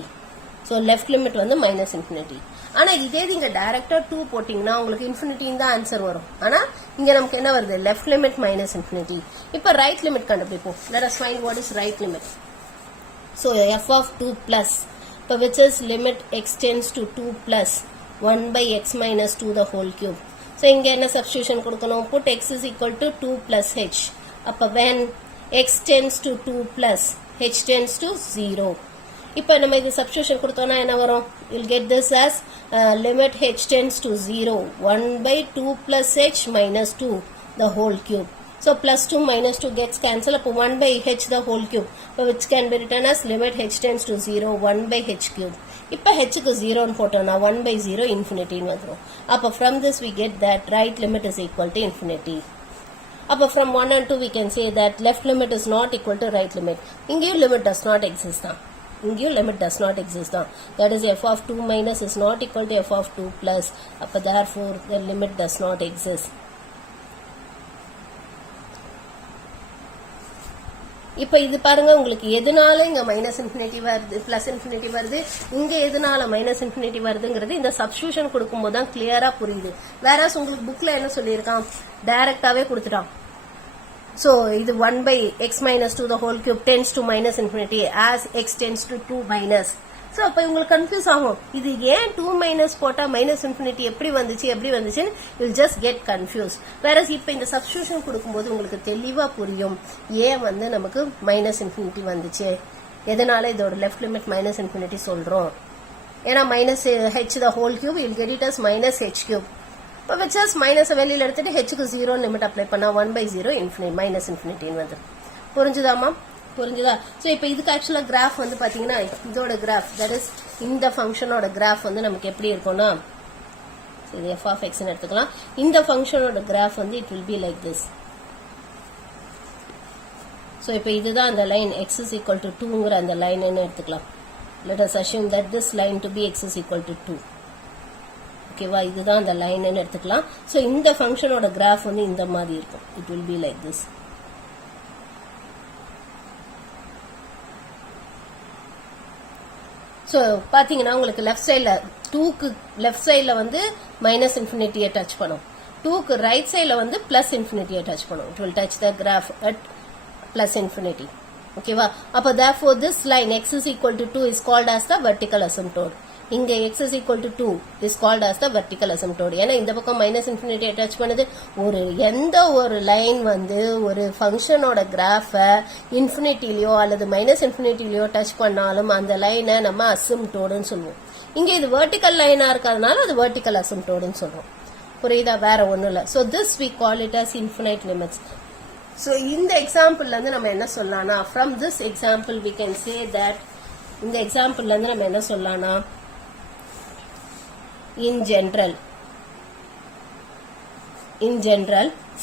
so left limit வந்து minus infinity. ஆனா இதே நீங்க டைரக்டா 2 போட்டீங்கன்னா உங்களுக்கு இன்ஃபினிட்டி தான் ஆன்சர் வரும். ஆனா இங்க நமக்கு என்ன வருது, லெஃப்ட் லிமிட் மைனஸ் இன்ஃபினிட்டி. இப்ப ரைட் லிமிட் கண்டுபிடிப்போம். let us find what is right limit. so f of 2 plus, இப்ப which is limit x tends to 2 plus 1 by x minus 2 the whole cube. so இங்க என்ன சப்ஸ்டிடியூஷன் கொடுக்கணும், put x is equal to 2 plus h. அப்ப when x tends to 2 plus h tends to 0. இப்போ நம்ம இது சப்ஸ்டிடியூஷன் கொடுத்தோம்னா என்ன வரும்? you'll get this as limit h tends to 0 1 by 2 plus h minus 2 the whole cube. So plus 2 minus 2 gets cancelled up 1 by h the whole cube, which can be written as limit h tends to 0 1 by h cube. இப்போ h க்கு 0 ன்னு போட்டோம்னா 1 by 0 infinity ன்னு வந்துரும். அப்போ from this we get that right limit is equal to infinity. அப்போ from 1 and 2 we can say that left limit is not equal to right limit. இங்கேயும் limit does not exist தான். இங்கேயும் limit does not exist தான். That is f of 2 minus is not equal to f of 2 plus. அப்போ therefore the limit does not exist. இப்போ இது பாருங்க, உங்களுக்கு எதனால இங்க மைனஸ் இன்ஃபினிட்டி வருது பிளஸ் இன்ஃபினிட்டி வருது, இங்க எதனால மைனஸ் இன்ஃபினிட்டி வருதுங்கிறது இந்த சப்ஸ்டிடியூஷன் கொடுக்கும்போது தான் கிளியரா புரியுது. வேற உங்களுக்கு புக்ல என்ன சொல்லியிருக்கான், டைரக்டாவே கொடுத்துட்டான். So இது 1 by x minus 2 the whole cube tends to minus infinity as x tends to 2 minus. So அப்ப உங்களுக்கு கன்ஃபியூஸ் ஆகும், இது ஏன் 2 மைனஸ் போட்டா மைனஸ் இன்ஃபினிட்டி எப்படி வந்துச்சுன்னு you just get confused. whereas இப்ப இந்த சப்ஸ்டிடியூஷன் கொடுக்கும்போது உங்களுக்கு தெளிவா புரியும் ஏன் வந்து நமக்கு மைனஸ் இன்ஃபினிட்டி வந்துச்சு, எதனால இதோட லெஃப்ட் லிமிட் மைனஸ் இன்ஃபினிட்டி சொல்றோம். ஏன்னா minus h the whole cube you'll get it as minus h cube. இப்போ which is மைனஸ் வெளியில எடுத்துட்டு h க்கு 0 லிமிட் அப்ளை பண்ணா 1 by 0 இன்ஃபினிட்டி மைனஸ் இன்ஃபினிட்டின்னு வந்து புரிஞ்சுதாமா? புரிஞ்சுதா? ஸோ இப்போ இதுக்கு ஆக்சுவலா கிராஃப் வந்து பாத்தீங்கன்னா இதோட கிராஃப் தட் இஸ் இந்த ஃபங்க்ஷனோட கிராஃப் வந்து நமக்கு எப்படி இருக்கும்னா, இது f of x ன்னு எடுத்துக்கலாம். இந்த ஃபங்க்ஷனோட கிராஃப் வந்து it will be like this. So இப்போ இதுதான் அந்த line x is equal to 2ங்கிற அந்த லைன் எடுத்துக்கலாம். let us assume that this line to be x is equal to 2. ஓகேவா? இதுதான் அந்த லைன் எடுத்துக்கலாம். ஸோ இந்த ஃபங்க்ஷனோட கிராஃப் வந்து இந்த மாதிரி இருக்கும். It will be like this. So பாத்தீங்கன்னா உங்களுக்கு லெஃப்ட் சைட்ல 2க்கு லெஃப்ட் சைட்ல வந்து மைனஸ் இன்ஃபினிட்டியை டச் பண்ணும், 2க்கு ரைட் சைட்ல வந்து பிளஸ் இன்ஃபினிட்டியை டச் பண்ணும். It will touch the graph at plus infinity. ஓகேவா? அப்போ therefore this line x is equal to 2 is called as the vertical asymptote. இங்க x is equal to 2 is called as the vertical asymptote. ஏன்னா இந்த பக்கம் மைனஸ் இன்ஃபினிட்டி டச் பண்ணுது. எந்த ஒரு லைன் வந்து ஒரு ஃபங்க்ஷனோட கிராஃப இன்ஃபினிட்டிலயோ அல்லது மைனஸ் இன்ஃபினிட்டிலயோ டச் பண்ணாலும் அந்த லைனை நம்ம அசிம்டோடுன்னு சொல்லுவோம். இங்க இது வெர்டிக்கல் லைனா இருக்கிறதுனால அது வெர்டிக்கல் அசிம்டோடுன்னு சொல்றோம். புரியுதா? வேற ஒண்ணும் இல்ல. So this we call it as infinite limits. So இந்த எக்ஸாம்பிள்ல இருந்து நம்ம என்ன சொல்லலாம்னா, from this example we can say that இந்த எக்ஸாம்பிள்ல இருந்து நம்ம என்ன சொல்லலாம்னா, in general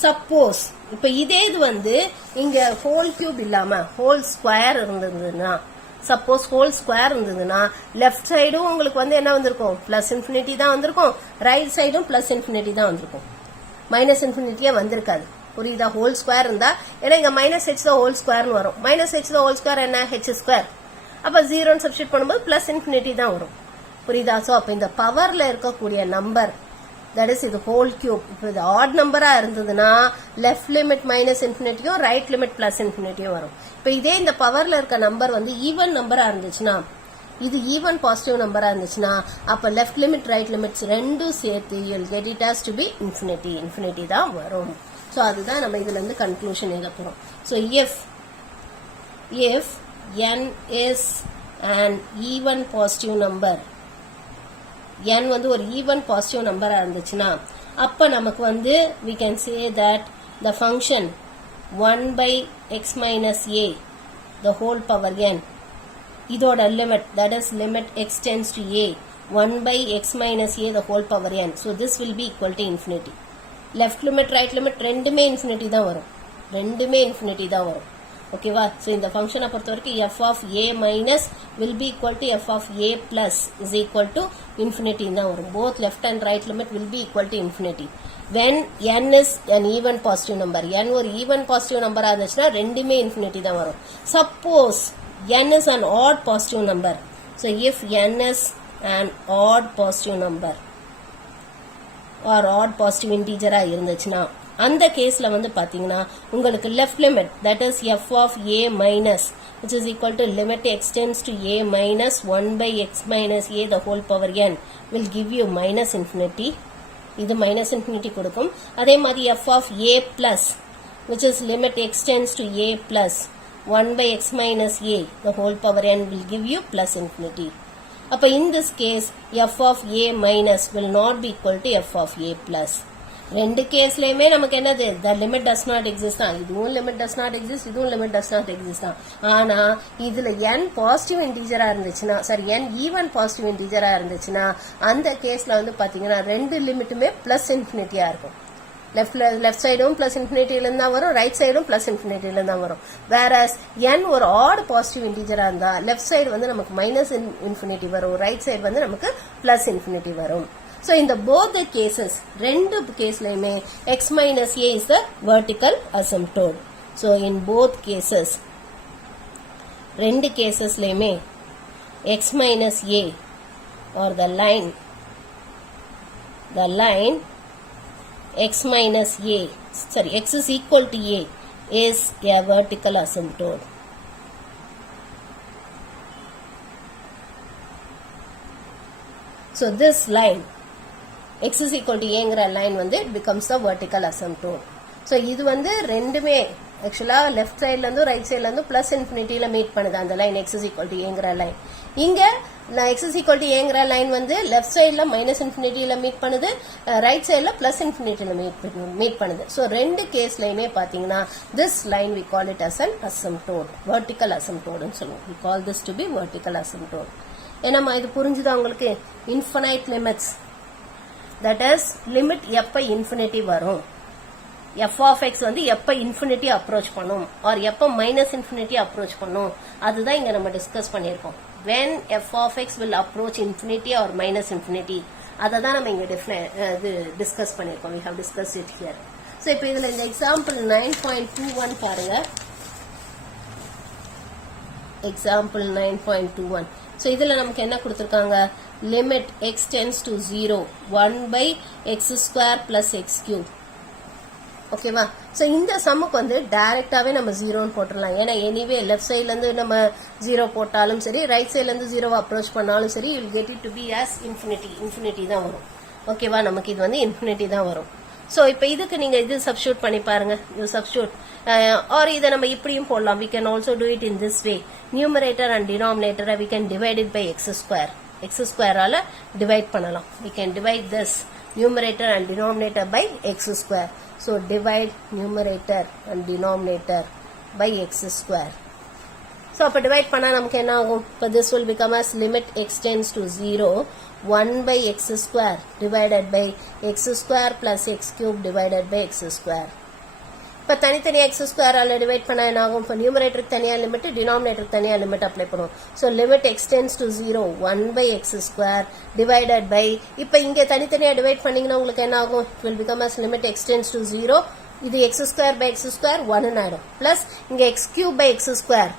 suppose இப்ப இதே இது வந்து இங்க ஹோல் கியூப் இல்லாம ஹோல் ஸ்கொயர் இருந்ததுன்னா, சப்போஸ் ஹோல் ஸ்கொயர் இருந்ததுன்னா லெஃப்ட் சைடும் உங்களுக்கு வந்து என்ன வந்திருக்கும், பிளஸ் இன்ஃபினிட்டி தான் வந்திருக்கும், ரைட் சைடும் பிளஸ் இன்ஃபினிட்டி தான் வந்திருக்கும், மைனஸ் இன்ஃபினிட்டியே வந்திருக்காது. புரியுதா? ஹோல் ஸ்கொயர் இருந்தா, ஏன்னா இங்க மைனஸ் ஹெச் தான் ஹோல் ஸ்கொயர்னு வரும். மைனஸ் ஹெச் தான் ஹோல் ஸ்கொயர் என்ன, ஹெச் ஸ்கொயர். அப்ப 0ன்னு சப்ஸ்டிட் பண்ணும்போது பிளஸ் இன்ஃபினிட்டி தான் வரும். புரியுதா? சோ அப்ப இந்த பவர்ல இருக்கக்கூடிய நம்பர் தட் இஸ் இது ஹோல் கியூப். இப்போ இது ஆட் நம்பரா இருந்ததுன்னா லெஃப்ட் லிமிட் மைனஸ் இன்ஃபினிட்டியும் ரைட் லிமிட் பிளஸ் இன்ஃபினிட்டியும் வரும். இப்போ இதே இந்த பவர்ல இருக்க நம்பர் வந்து ஈவன் நம்பரா இருந்துச்சுன்னா, இது ஈவன் பாசிட்டிவ் நம்பரா இருந்துச்சுன்னா அப்ப லெஃப்ட் லிமிட் ரைட் லிமிட்ஸ் ரெண்டும் சேர்த்து you'll get it as to be infinity. Infinity தான் வரும். சோ அதுதான் நம்ம இதுல இருந்து கன்க்ளூஷன் எழுத போறோம். So if n is an even positive number, n வந்து ஒரு ஈவன் பாசிட்டிவ் நம்பரா இருந்துச்சுன்னா அப்ப நமக்கு வந்து we can say that the function 1 by x minus a the whole power n இதோட limit that is limit x tends to a 1 by x minus a the whole power n. So this will be equal to infinity. Left limit right limit ரெண்டுமே இன்ஃபினிட்டி தான் வரும். ஓகேவா? ஸோ இந்த ஃபங்க்ஷனை பொறுத்த வரைக்கும் f of a minus will be equal to f of a plus is equal to infinity தான் வரும். Both left and right limit will be equal to infinity. When n is an even positive number, n ஒரு even positive number இருந்துச்சுன்னா ரெண்டுமே infinity தான் வரும். Suppose n is an odd positive number. So if n is an odd positive number or odd positive integer இருந்துச்சுன்னா அந்த கேஸ்ல வந்து பாத்தீங்கன்னா உங்களுக்கு left limit that is f of a minus which is equal to limit x tends to a minus 1 by x minus a the whole power n will give you minus infinity. இது மைனஸ் இன்ஃபினிட்டி கொடுக்கும். அதே மாதிரி f of a plus which is limit x tends to a plus 1 by x minus a the whole power n will give you plus infinity. அப்ப in this case f of a minus will not be equal to f of a plus. ரெண்டு கேஸ்லயுமே நமக்கு என்னது the limit does not exist தான். இதுவும் limit does not exist, இதுவும் limit does not exist தான். ஆனா இதுல n பாசிட்டிவ் இன்டிஜரா இருந்துச்சுன்னா சரி n ஈவன் பாசிட்டிவ் இன்டிஜரா இருந்துச்சுன்னா அந்த கேஸ்ல வந்து பாத்தீங்கன்னா ரெண்டு லிமிட்டுமே பிளஸ் இன்ஃபினிட்டியா இருக்கும். லெஃப்ட் சைடும் பிளஸ் இன்ஃபினிட்டில இருந்தா வரும், ரைட் சைடும் பிளஸ் இன்ஃபினிட்டில இருந்தா வரும். வேறஸ் n ஒரு ஆட் பாசிட்டிவ் இன்டிஜரா இருந்தா லெஃப்ட் சைடு வந்து நமக்கு மைனஸ் இன்ஃபினிட்டி வரும், ரைட் சைடு வந்து நமக்கு பிளஸ் இன்ஃபினிட்டி வரும். So in the both the cases, ரெண்டு கேஸ்லயுமே x minus a is the vertical asymptote. So in both cases, ரெண்டு கேசஸ்லயுமே x minus a or the line x minus a, sorry x is equal to a is a vertical asymptote. So this line x is equal to a ங்கிற லைன் வந்து it becomes the vertical asymptote. So இது வந்து ரெண்டுமே ஆக்சுவலா லெஃப்ட் சைட்ல இருந்து ரைட் சைட்ல இருந்து பிளஸ் இன்ஃபினிட்டில மீட் பண்ணுது அந்த line x is equal to a ங்கிற லைன். இங்க x is equal to a ங்கிற லைன் வந்து லெஃப்ட் சைட்ல மைனஸ் இன்ஃபினிட்டில மீட் பண்ணுது, ரைட் சைட்ல பிளஸ் இன்ஃபினிட்டில மீட் பண்ணுது. ஸோ ரெண்டு கேஸ்லயுமே பாத்தீங்கன்னா this line we call it as an asymptote, vertical asymptote ன்னு சொல்லுவோம். We call this to be vertical asymptote. என்னம்மா இது புரிஞ்சுதா உங்களுக்கு? Infinite limits, that is limit எப்ப இன்ஃபினிட்டி வரும், f of x வந்து எப்ப இன்ஃபினிட்டி அப்ரோச் பண்ணும் ஆர் எப்ப மைனஸ் இன்ஃபினிட்டி அப்ரோச் பண்ணும், அதுதான் இங்க நம்ம டிஸ்கஸ் பண்ணியிருக்கோம். when f of x will approach infinity or minus infinity, அதை தான் நம்ம இங்க டிஸ்கஸ் பண்ணியிருக்கோம். we have discussed it here. so இப்போ இதுல இந்த எக்ஸாம்பிள் 9.21 பாருங்க. எக்ஸாம்பிள் 9.21. so இதுல நமக்கு என்ன கொடுத்திருக்காங்க, limit x tends to 0 1 by x square plus x cube. ஓகேவா? சோ இந்த சம்முக்கு வந்து டைரக்டாவே நம்ம 0ன்னு போட்டுறலாம். ஏன்னா எனிவே லெஃப்ட் சைடுல இருந்து நம்ம 0 போட்டாலும் சரி, ரைட் சைடுல இருந்து 0 அப்ரோச் பண்ணாலும் சரி, you will get it to be as infinity தான் வரும். ஓகேவா? நமக்கு இது வந்து இன்ஃபினிட்டி தான் வரும். சோ இப்போ இதுக்கு நீங்க இது சப்ஸ்டிட்யூட் பண்ணி பாருங்க. யூ சப்ஸ்டிட்யூட் or இத நம்ம இப்படியும் போடலாம். we can also do it in this way. numerator and denominator we can divide it by x square. x square ஆல divide பண்ணலாம். we can divide this numerator and denominator by x square. so divide numerator and denominator by x square. so அப்ப divide பண்ணா நமக்கு என்ன ஆகும்? இப்போ this will become as limit x tends to 0 1 by x square divided by x square plus x cube divided by x square. இப்போ தனித்தனியா x ஸ்கொயர் ஆல டிவைட் பண்ணா என்ன ஆகும்? இப்போ நியூமரேட்டருக்கு தனியா லிமிட், டினாமினேட்டருக்கு தனியா லிமிட் அப்ளை பண்ணுவோம். So limit x tends to 0 1 by x square divided by, இப்போ இங்க தனித்தனியா டிவைட் பண்ணீங்கன்னா உங்களுக்கு என்ன ஆகும்? it will become as limit x tends to 0, இது x square by x square 1 ன்னு ஆயிடும். பிளஸ் இங்க x cube by x square,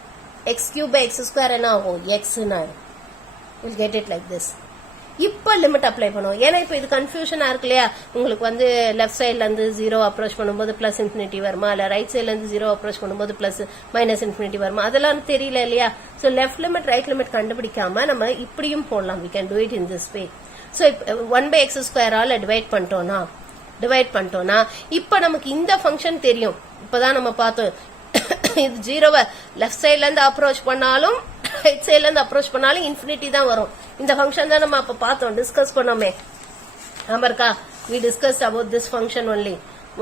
x cube by x square என்ன ஆகும்? x ன்னு ஆயிடும். we'll get it like this. இப்போ லிமிட் அப்ளை பண்ணுவோம். ஏன்னா இப்போ இது கன்ஃபியூஷனா இருக்கு இல்லையா? உங்களுக்கு வந்து லெஃப்ட் சைட்ல இருந்து 0 அப்ரோச் பண்ணும்போது பிளஸ் இன்ஃபினிட்டி வருமா, இல்ல ரைட் சைட்ல இருந்து 0 அப்ரோச் பண்ணும்போது பிளஸ் மைனஸ் இன்ஃபினிட்டி வருமா, அதெல்லாம் தெரியல இல்லையா? So left limit right limit கண்டுபிடிக்காம நம்ம இப்படியும் போடலாம். we can do it in this way. So 1 by x square ஆல டிவைட் பண்ணிட்டோம்னா இப்போ நமக்கு இந்த ஃபங்க்ஷன் தெரியும். இப்பதான் நம்ம பார்த்தோம். இது 0வை லெஃப்ட் சைட்ல இருந்து அப்ரோச் பண்ணாலும் ரைட் சைட்ல இருந்து அப்ரோச் பண்ணாலும் இன்ஃபினிட்டி தான் வரும். இந்த ஃபங்க்ஷன் தான் நம்ம அப்ப பார்த்தோம், டிஸ்கஸ் பண்ணோமே. ஆமாக்கா, we discussed about this function only.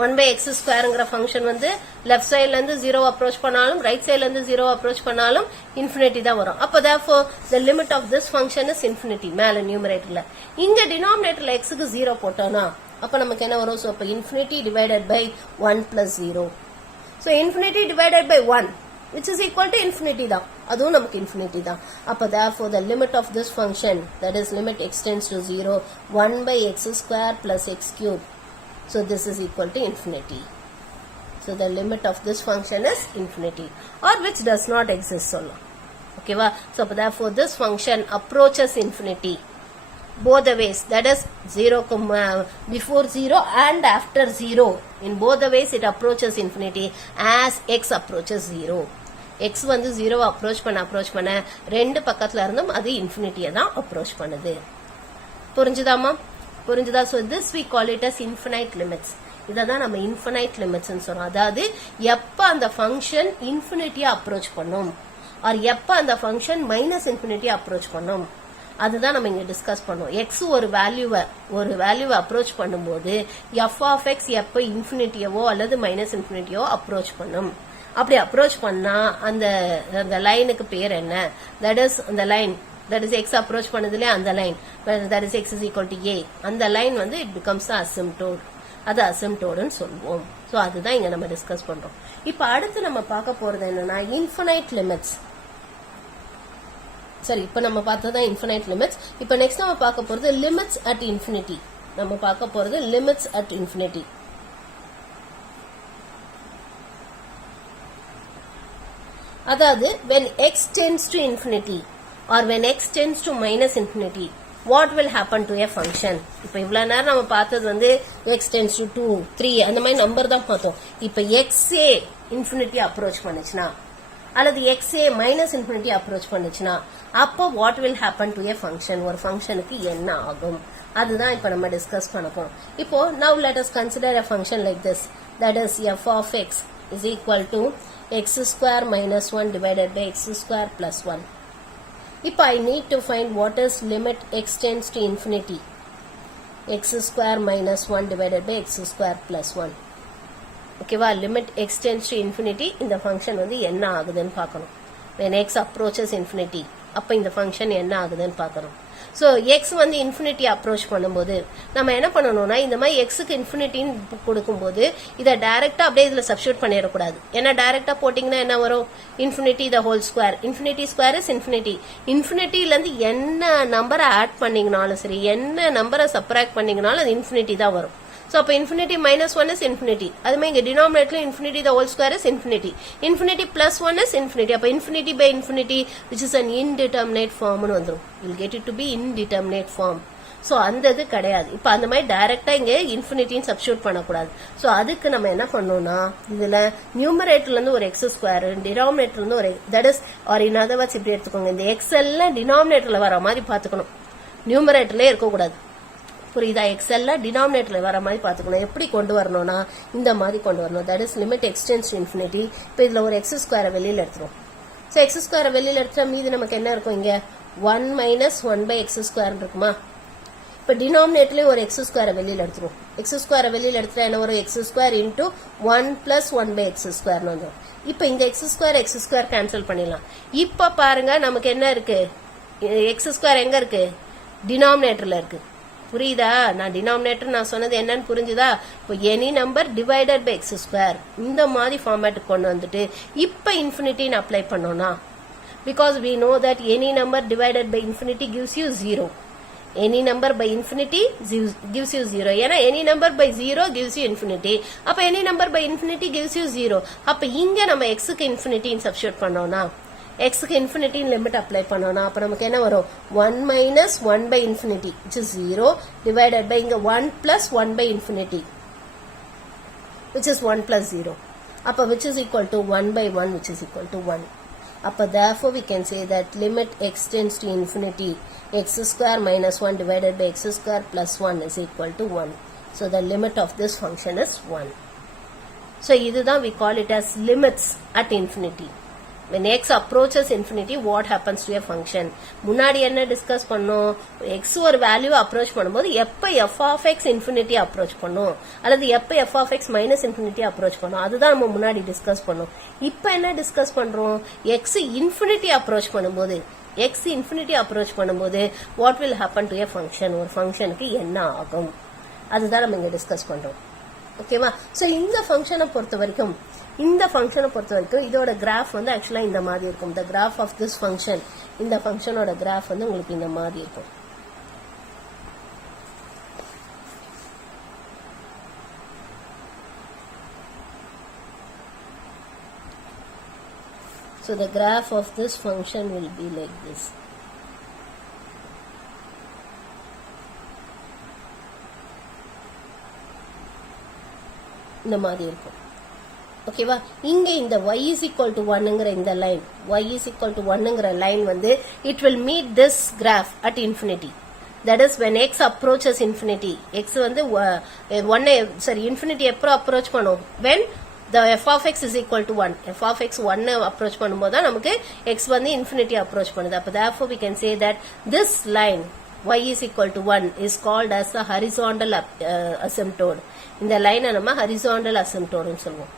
1 by x ஸ்கொயர்ங்கிற function வந்து லெஃப்ட் சைட்ல இருந்து 0 அப்ரோச் பண்ணாலும் ரைட் சைட்ல இருந்து 0 அப்ரோச் பண்ணாலும் இன்ஃபினிட்டி தான் வரும். அப்ப therefore the limit of this function is infinity மேல நியூமரேட்டர்ல. இங்க டினாமினேட்டர்ல x க்கு 0 போட்டோம்னா அப்ப நமக்கு என்ன வரும்? சோ அப்ப infinity divided by 1 plus 0. so infinity divided by 1 which is equal to infinity தான், அதுவும் நமக்கு infinity தான். அப்ப therefore the limit of this function, that is limit x tends to 0 1 by x square plus x cube, so this is equal to infinity. so the limit of this function is infinity or which does not exist சொல்லலாம். ஓகேவா? so therefore this function approaches infinity both the ways, that is 0 before 0 and after 0. in both the ways it approaches infinity as x approaches 0. x வந்து 0 அப்ரோச் பண்ண ரெண்டு பக்கத்துல இருந்தும் அது இன்ஃபினிட்டியை தான் அப்ரோச் பண்ணுது. புரிஞ்சுதாமா? புரிஞ்சுதா? so this we call it as infinite limits. இததான் நம்ம இன்ஃபினைட் லிமிட்ஸ் சொல்றோம். அதாவது எப்ப அந்த ஃபங்க்ஷன் இன்ஃபினிட்டியா அப்ரோச் பண்ணும் ஆர் எப்ப அந்த ஃபங்க்ஷன் மைனஸ் இன்ஃபினிட்டியா அப்ரோச் பண்ணும் அதுதான் நம்ம இங்க டிஸ்கஸ் பண்ணோம். எக்ஸ் ஒரு வேல்யூவை அப்ரோச் பண்ணும்போது எஃப் ஆஃப் எக்ஸ் எப்ப இன்ஃபினிட்டியவோ அல்லது மைனஸ் இன்ஃபினிட்டியோ அப்ரோச் பண்ணும். அப்படி அப்ரோச் பண்ணா அந்த லைனுக்கு பேர் என்ன? தட் இஸ் அந்த line that is x approach பண்ணதுல அந்த line that is x is equal to a அந்த லைன் வந்து it becomes the asymptote. அது asymptoteன்னு சொல்லுவோம். சோ அதுதான் இங்க நம்ம டிஸ்கஸ் பண்றோம். இப்போ அடுத்து நம்ம பார்க்க போறது என்னன்னா இன்ஃபினைட் லிமிட்ஸ். சரி, இப்போ நம்ம பார்த்தது இன்ஃபினைட் லிமிட்ஸ். இப்போ நெக்ஸ்ட் நம்ம பார்க்க போறது லிமிட்ஸ் அட் இன்ஃபினிட்டி. நம்ம பார்க்க போறது லிமிட்ஸ் அட் இன்ஃபினிட்டி. அதாவது when x tends to infinity or when x tends to minus infinity, what will happen to a function? இப்போ இவ்வளவு நேரம் நம்ம பார்த்தது வந்து x tends to 2, 3 அந்த மாதிரி நம்பர் தான் பார்த்தோம். இப்போ xa இன்ஃபினிட்டி அப்ரோச் பண்ணுச்சுன்னா அல்லது xa மைனஸ் இன்ஃபினிட்டி அப்ரோச் பண்ணுச்சுன்னா அப்போ what will happen to a function? ஒரு ஃபங்க்ஷனுக்கு என்ன ஆகும்? அதுதான் இப்போ நம்ம டிஸ்கஸ் பண்ண போறோம். இப்போ now let us consider a function like this, that is f of x is equal to x square minus 1 divided by x square plus 1. If I need to find what is limit x tends to infinity, x square minus 1 divided by x square plus 1. Okay, limit x tends to infinity, இந்த function வந்து என்ன ஆகுதுன்னு பார்க்கணும். When x approaches infinity, அப்ப இந்த function என்ன ஆகுதுன்னு பார்க்கணும். So x வந்து இன்ஃபினிட்டி அப்ரோச் பண்ணும்போது நம்ம என்ன பண்ணணும்னா இந்த மாதிரி எக்ஸுக்கு இன்ஃபினிட்டின்னு கொடுக்கும்போது இதை டைரக்டா அப்படியே இதுல சப்ஸ்டியூட் பண்ணிடக்கூடாது. ஏன்னா டைரக்டா போட்டீங்கன்னா என்ன வரும்? Infinity the whole square. Infinity square is infinity. இன்ஃபினிட்டில இருந்து என்ன நம்பரை ஆட் பண்ணீங்கனாலும் சரி, என்ன நம்பரை சப்ராக்ட் பண்ணீங்கனாலும் அது இன்ஃபினிட்டி தான் வரும். So அப்ப infinity minus 1 is infinity. அதுமே இங்க denominator infinity the whole square is infinity. Infinity plus 1 is infinity. அப்ப infinity by infinity which is an indeterminate form னு வந்துரும். You'll get it to be indeterminate form. So அந்த இது கிடையாது. இப்ப அந்த மாதிரி டைரக்டா இங்க இன்ஃபினிட்டின்னு சப்ஸ்டிட்யூட் பண்ணக்கூடாது. So அதுக்கு நம்ம என்ன பண்ணணும்னா இதுல நியூமரேட்டர்ல இருந்து ஒரு எக்ஸ் ஸ்கொயர், டினாமினேட்டர்ல இருந்து ஒரு that is or in other words இப்படி எடுத்துக்கோங்க. இந்த எக்ஸ் எல்லாம் டினாமினேட்டர்ல வர மாதிரி பாத்துக்கணும். நியூமரேட்டர்ல இருக்க கூடாது. புரியுதா? எக்ஸ்எல்ல டினாமினேட்டர்ல வர மாதிரி பாத்துக்கணும். எப்படி கொண்டு வரணும்னா இந்த மாதிரி கொண்டு வரணும். That is limit x tends to infinity. இப்போ இதுல ஒரு எக்ஸ் ஸ்கொயரை வெளியில எடுத்துரும். சோ எக்ஸ் ஸ்கொயரை வெளியில எடுத்தா மீதி நமக்கு என்ன இருக்கும்? இங்க 1 மைனஸ் 1 பை எக்ஸ் ஸ்கொயர் இருக்குமா? இப்ப டினாமினேட்டர்ல ஒரு எக்ஸ் ஸ்கொயரை வெளியில எடுத்துரும். எக்ஸ் ஸ்கொயரை வெளியில எடுத்தா என்ன வரும்? X square into 1 plus 1 by x ஸ்கொயர்னு வந்துடும். இப்ப இந்த எக்ஸ் ஸ்கொயர் கேன்சல் பண்ணிடலாம். இப்ப பாருங்க நமக்கு என்ன இருக்கு? எக்ஸ் ஸ்கொயர் எங்க இருக்கு? டினாமினேட்டர்ல இருக்கு. புரியுதா? நான் டினாமினேட்டர் நான் சொன்னது என்னன்னு புரிஞ்சுதா? இப்போ any number divided by x square இந்த மாதிரி ஃபார்மேட்டுக்கு கொண்டு வந்துட்டு இப்ப இன்ஃபினிட்டின்னு அப்ளை பண்ணோம்னா because we know that any number divided by infinity gives you 0. Any number by infinity gives you 0. ஏன்னா any number by 0 gives you infinity. அப்ப any number by infinity gives you 0. அப்ப இங்க நம்ம எக்ஸுக்கு இன்ஃபினிட்டின்னு சப்ஸ்டிட்யூட் பண்ணோம்னா எக்ஸுக்கு இன்ஃபினிட்டின்னு லிமிட் அப்ளை பண்ணோம்னா அப்ப நமக்கு என்ன வரும்? 1 minus 1 by infinity which is 0 divided by இங்க 1 plus 1 by infinity which is 1 plus 0. அப்ப which is equal to 1 by 1 which is equal to 1. அப்ப therefore we can say that limit x tends to infinity x square minus 1 divided by x square plus 1 is equal to 1. So the limit of this function is 1. So இதுதான் we call it as limits at infinity. When x approaches infinity, what happens to a function? முன்னாடி என்ன டிஸ்கஸ் பண்ணோம்? x ஒரு வேல்யூ அப்ரோச் பண்ணும்போது எப்ப f of x infinity approach பண்ணும் அல்லது எப்ப f of x minus infinity approach பண்ணும் அதுதான் நம்ம முன்னாடி டிஸ்கஸ் பண்ணோம். இப்ப என்ன டிஸ்கஸ் பண்றோம்? x infinity அப்ரோச் பண்ணும்போது what will happen to a function? ஒரு ஃபங்க்ஷனுக்கு என்ன ஆகும் அதுதான் நம்ம இங்க டிஸ்கஸ் பண்றோம். ஓகேவா? சோ இந்த ஃபங்க்ஷனை பொறுத்த வரைக்கும் இதோட கிராஃப் வந்து ஆக்சுவலா இந்த மாதிரி இருக்கும். the graph of this function இந்த ஃபங்க்ஷனோட கிராஃப் வந்து உங்களுக்கு இந்த மாதிரி இருக்கும். So the graph of this function will be like this. இந்த மாதிரி இருக்கும். ஓகேவா? இங்க இந்த y is equal to 1ங்கற இந்த லைன் வந்து it will meet this graph at infinity. that is when x approaches infinity. x வந்து infinity எப்போ approach பண்ணும்? when the f of x is equal to 1. f of x 1 approach பண்ணும்போது தான் நமக்கு x வந்து infinity approach பண்ணுது. அப்ப therefore we can say that this line y is equal to 1 is called as a horizontal asymptote. இந்த லைனை நம்ம horizontal asymptote னு சொல்லுவோம்.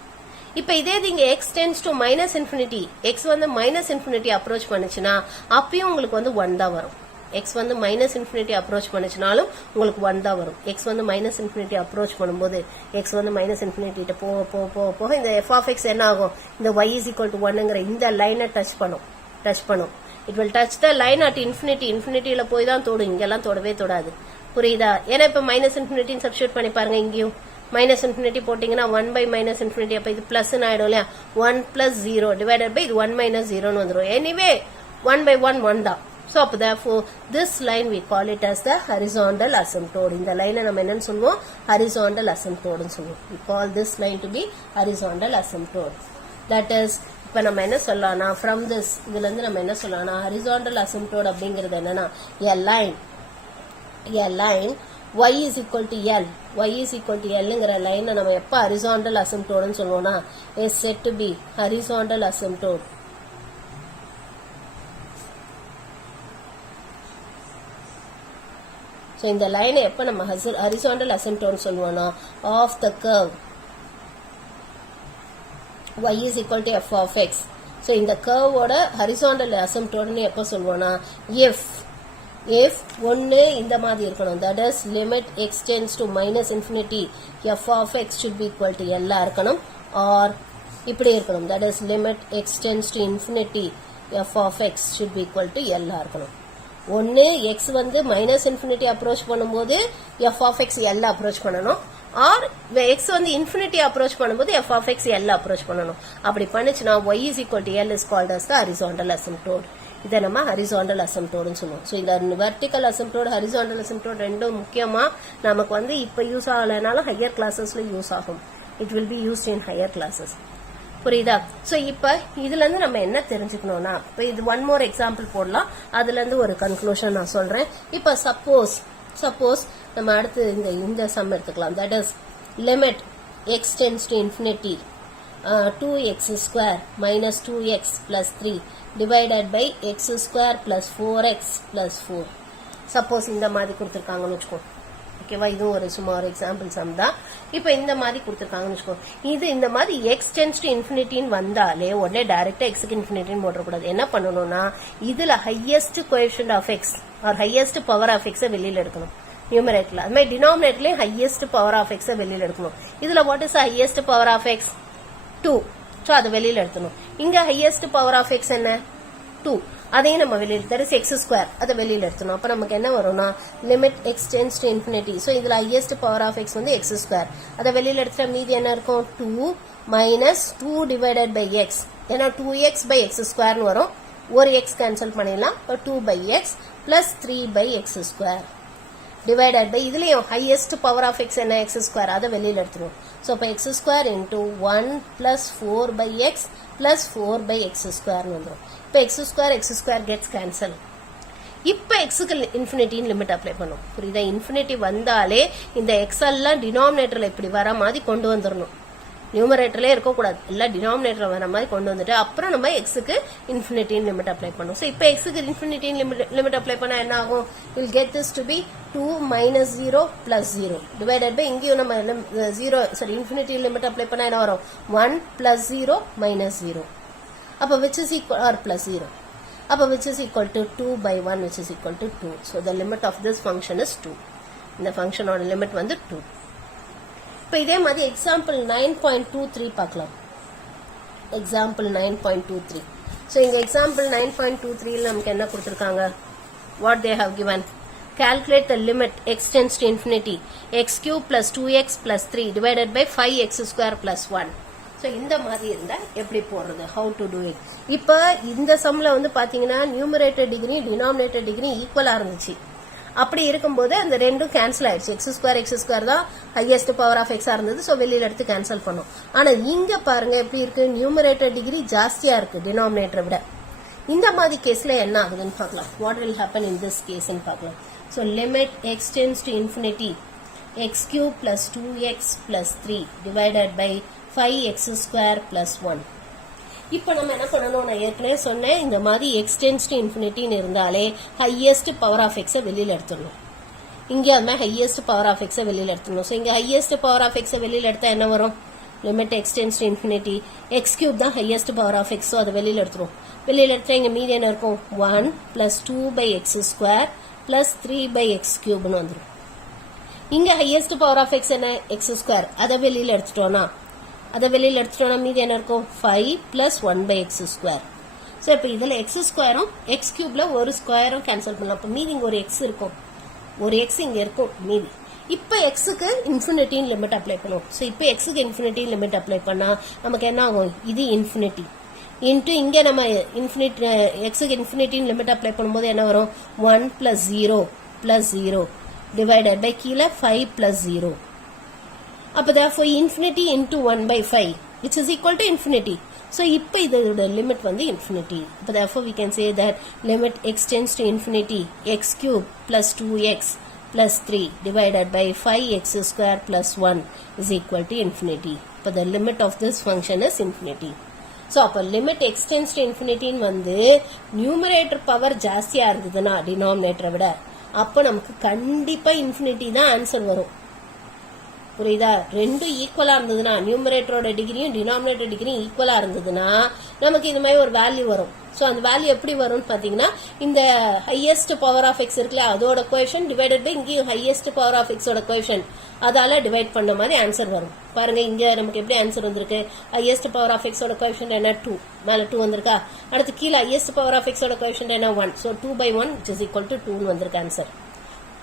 இப்ப இதே இங்க x tends to minus infinity, x வந்து minus infinity approach பண்ணுச்சுன்னா அப்பயும் உங்களுக்கு வந்து 1 தான் வரும். x வந்து minus infinity approach பண்ணுச்சுனாலும் உங்களுக்கு 1 தான் வரும். x வந்து minus infinity approach பண்ணும்போது x வந்து minus infinity கிட்ட போக இந்த f of x என்ன ஆகும்? இந்த y is equal to 1ங்கற இந்த லைனை டச் பண்ணும். It will touch the line at infinity. இன்ஃபினிட்டில போய் தான் தொடும், இங்கெல்லாம் தொடவே தொடாது. புரியுதா? ஏன்னா இப்ப மைனஸ் இன்ஃபினிட்டி சப்ஸ்டிட்யூட் பண்ணி பாருங்க. இங்கேயும் மைனஸ் இன்ஃபினிட்டி போட்டீங்கன்னா 1 by minus infinity, அப்ப இது பிளஸ் ஆயிடும் இல்லையா? 1 plus 0 divided by இது 1 minus 0 வந்துரும். எனிவே 1 by 1 1 தான். So அப்ப therefore this line we call it as the horizontal asymptote. இந்த லைனை நம்ம என்னன்னு சொல்லுவோம்? horizontal asymptote னு சொல்லுவோம். We call this line to be horizontal asymptote. That is, இப்ப நம்ம என்ன சொல்லலாம்னா from this இதுல இருந்து நம்ம என்ன சொல்லலாம்னா horizontal asymptote அப்படிங்கிறது என்னன்னா a line y is equal to l, y is equal to lங்கற லைனை நம்ம எப்ப horizontal asymptote னு சொல்லுவோம்னா is said to be horizontal asymptote. So இந்த லைனை எப்ப நம்ம horizontal asymptote சொல்லுவோம்னா of the curve y is equal to f of x. So இந்த curve ஓட horizontal asymptote னு எப்ப சொல்லுவோம்னா if ஒன்னு இந்த மாதிரி இருக்கணும், that is limit x tends to minus infinity f of x should be equal to l இருக்கணும், or இப்படி இருக்கணும், that is limit x tends to infinity f of x should be equal to l இருக்கணும். ஒன்னு x வந்து மைனஸ் இன்ஃபினிட்டி அப்ரோச் பண்ணும்போது f of x l approach பண்ணணும், ஆர் x வந்து இன்ஃபினிட்டி அப்ரோச் பண்ணும்போது f of x l approach பண்ணணும். அப்படி பண்ணுச்சுன்னா y is equal to l is called as the horizontal asymptote. இதை நம்ம horizontal asymptote னு சொல்லுவோம். ஸோ இந்த vertical asymptote horizontal asymptote ரெண்டும் முக்கியமா நமக்கு வந்து இப்ப யூஸ் ஆகலைனாலும் ஹையர் கிளாஸஸ்ல யூஸ் ஆகும். It will be used in higher classes. புரியுதா? சோ இப்ப இதுல இருந்து நம்ம என்ன தெரிஞ்சுக்கணும்னா, இப்ப இது ஒன் மோர் எக்ஸாம்பிள் போடலாம், அதுல இருந்து ஒரு கன்க்ளூஷன் நான் சொல்றேன். இப்ப சப்போஸ் நம்ம அடுத்து இந்த சம் எடுத்துக்கலாம். That is limit x tends to infinity 2x square minus 2x plus 3 divided by x square plus 4x plus 4. Suppose இந்த மாதிரி கொடுத்திருக்காங்கன்னு வச்சுக்கோ. ஓகேவா? இது ஒரு சும்மா ஒரு எக்ஸாம்பிள் சம் தான். இப்ப இந்த மாதிரி கொடுத்திருக்காங்கன்னு வச்சுக்கோ. இது இந்த மாதிரி x tends to infinity வந்தாலே உடனே டைரக்டா x க்கு infinity போடக்கூடாது. என்ன பண்ணணும்னா இதுல highest coefficient of x or highest power of x வெளியில எடுக்கணும். நியூமரேட்டர்ல அது மாதிரி டினாமினேட்டர்லயும் ஹையஸ்ட் பவர் ஆஃப் x வெளியில எடுக்கணும். இதுல what is highest power of x? 2. So அது வெளியில எடுக்கணும். இங்க ஹையஸ்ட் பவர் ஆஃப் x என்ன? 2. அதையும் நம்ம வெளியில, that is x square, அதை வெளியில எடுத்தணும். அப்ப நமக்கு என்ன வரும்னா limit x tends to infinity. So இதுல highest power of x வந்து x square. அதை வெளியில எடுத்தா மீதி என்ன இருக்கும்? 2 minus 2 divided by x. ஏன்னா 2x by x square னு வரும். ஒரு x கேன்சல் பண்ணிடலாம். 2 by x plus 3 by x square divided by இதுலயும் highest power of x என்ன? x square. அதை வெளியில எடுத்துருவோம். சோ அப்ப x square into 1 plus 4 by x plus 4 by x square னு வந்துரும். இப்ப x square gets cancel. இப்ப x க்கு infinity லிமிட் அப்ளை பண்ணும். புரியுதா? infinity வந்தாலே இந்த x எல்லாம் டினாமினேட்டர்ல இப்படி வர மாதிரி கொண்டு வந்துடணும். நியூமரேட்டர்ல இருக்க கூடாது, எல்லாம் டினாமினேட்டர் வர மாதிரி கொண்டு வந்துட்டு அப்புறம் நம்ம x க்கு infinity லிமிட் அப்ளை பண்ணும். சோ இப்ப x க்கு infinity லிமிட் அப்ளை பண்ணா என்ன ஆகும்? we'll get this to be 2 minus 0 plus 0 divided by இங்கேயும் நம்ம infinity லிமிட் அப்ளை பண்ணா என்ன வரும்? 1 plus 0 minus 0. அப்ப which is equal or plus 0. அப்ப which is equal to 2 by 1 which is equal to 2. So the limit of this function is 2. இந்த function ஓட லிமிட் வந்து 2. இப்ப இதே மாதிரி எக்ஸாம்பிள் 9.23 பார்க்கலாம். எக்ஸாம்பிள் 9.23. So இந்த எக்ஸாம்பிள் 9.23 ல நமக்கு என்ன கொடுத்திருக்காங்க? What they have given? Calculate the limit x tends to infinity x cube plus 2x plus 3 divided by 5x square plus 1. So இந்த மாதிரி இருந்தா எப்படி போடுறது? How to do it? இப்ப இந்த சம்ல வந்து பாத்தீங்கன்னா நியூமரேட்டர் டிகிரி டினாமினேட்டர் டிகிரி ஈக்குவலா இருந்துச்சு. அப்படி இருக்கும்போது அந்த ரெண்டும் கேன்சல் ஆயிடுச்சு. x ஸ்கொயர் தான் ஹையஸ்ட் பவர் ஆஃப் x இருந்தது. சோ வெளியில எடுத்து கேன்சல் பண்ணோம். ஆனா இங்க பாருங்க எப்படி இருக்கு? நியூமரேட்டர் டிகிரி ஜாஸ்தியா இருக்கு டினாமினேட்டரை விட. இந்த மாதிரி கேஸ்ல என்ன ஆகுதுன்னு பார்க்கலாம். What will happen in this case பார்க்கலாம். So limit x tends to infinity x cube plus 2x plus 3 divided by 5x square plus 1. இப்போ நம்ம என்ன பண்ணணும், நான் ஏற்கனவே சொன்னேன், இந்த மாதிரி எக்ஸ் டென்ஸ் டு இன்ஃபினிட்டின்னு இருந்தாலே ஹையஸ்ட் பவர் ஆஃப் எக்ஸை வெளியில் எடுத்துடணும். இங்கே அது மாதிரி ஹையஸ்ட் பவர் ஆஃப் எக்ஸை வெளியில் எடுத்துடணும். ஸோ இங்கே ஹையஸ்ட் பவர் ஆஃப் எக்ஸை வெளியில் எடுத்தால் என்ன வரும், limit x tends to infinity x cube தான் ஹையஸ்ட் பவர் ஆஃப் எக்ஸோ அதை வெளியில் எடுத்துரும். வெளியில் எடுத்தால் இங்கே மீதி என்ன இருக்கும், 1 plus 2 by x square plus 3 by x கியூப்னு வந்துடும். இங்க ஹையஸ்ட் பவர் ஆஃப் எக்ஸ் என்ன, எக்ஸ் ஸ்கொயர். அதை வெளியில் எடுத்துட்டோம்னா மீதி என்ன இருக்கும், 5 plus 1 by x square. So இப்போ இதில் எக்ஸ் ஸ்கொயரும் எக்ஸ் கியூப்ல ஒரு ஸ்கொயரும் கேன்சல் பண்ணலாம். இப்போ மீதி இங்கே ஒரு எக்ஸ் இருக்கும், ஒரு எக்ஸ் இங்கே இருக்கும் மீதி. இப்போ எக்ஸுக்கு இன்ஃபினிட்டின்னு லிமிட் அப்ளை பண்ணுவோம். ஸோ இப்போ எக்ஸுக்கு இன்ஃபினிட்டி லிமிட் அப்ளை பண்ணால் நமக்கு என்ன ஆகும், இது இன்ஃபினிட்டி இன்ட்டு இங்கே நம்ம இன்ஃபினிட்டி எக்ஸுக்கு இன்ஃபினிட்டின்னு லிமிட் அப்ளை பண்ணும்போது என்ன வரும், 1 பிளஸ் 0 பிளஸ் 0 divided by கீழே 5 plus 0. அப்போ therefore infinity into 1 by 5 which is equal to infinity. So இப்போ இதோட limit வந்து infinity. அப்போ therefore we can say that limit x tends to infinity x cube plus 2x plus 3 divided by 5x square plus 1 is equal to infinity. இப்போ the limit of this function is infinity. So அப்போ limit x tends to infinity வந்து numerator power ஜாஸ்தியா இருந்ததுன்னா denominator விட அப்ப நமக்கு கண்டிப்பா இன்ஃபினிட்டி தான் ஆன்சர் வரும். புரியுதா, ரெண்டும் ஈக்குவலா இருந்ததுன்னா, நியூமரேட்டரோட டிகிரியும் டினாமினேட்டர் டிகிரியும் ஈக்குவலா இருந்ததுன்னா நமக்கு இந்த மாதிரி ஒரு வேல்யூ வரும். ஸோ அந்த வேல்யூ எப்படி வரும்னு பாத்தீங்கன்னா, இந்த ஹையஸ்ட் பவர் ஆஃப் எக்ஸ் இருக்குல்ல அதோட கோஎஃபிஷியன்ட் டிவைடட் பை இங்கேயும் ஹையஸ்ட் பவர் ஆஃப் எக்ஸோட கோஎஃபிஷியன்ட் அதால டிவைட் பண்ண மாதிரி ஆன்சர் வரும். பாருங்க இங்க நமக்கு எப்படி ஆன்சர் வந்திருக்கு, ஹையஸ்ட் பவர் ஆஃப் எக்ஸோட கோஎஃபிஷியன்ட் என்ன 2, மேல 2 வந்திருக்கா. அடுத்து கீழே ஹையஸ்ட் பவர் ஆஃப் எக்ஸோட கோஎஃபிஷியன்ட் என்ன 1. So 2 by 1 which is equal to 2 வந்திருக்கு ஆன்சர்.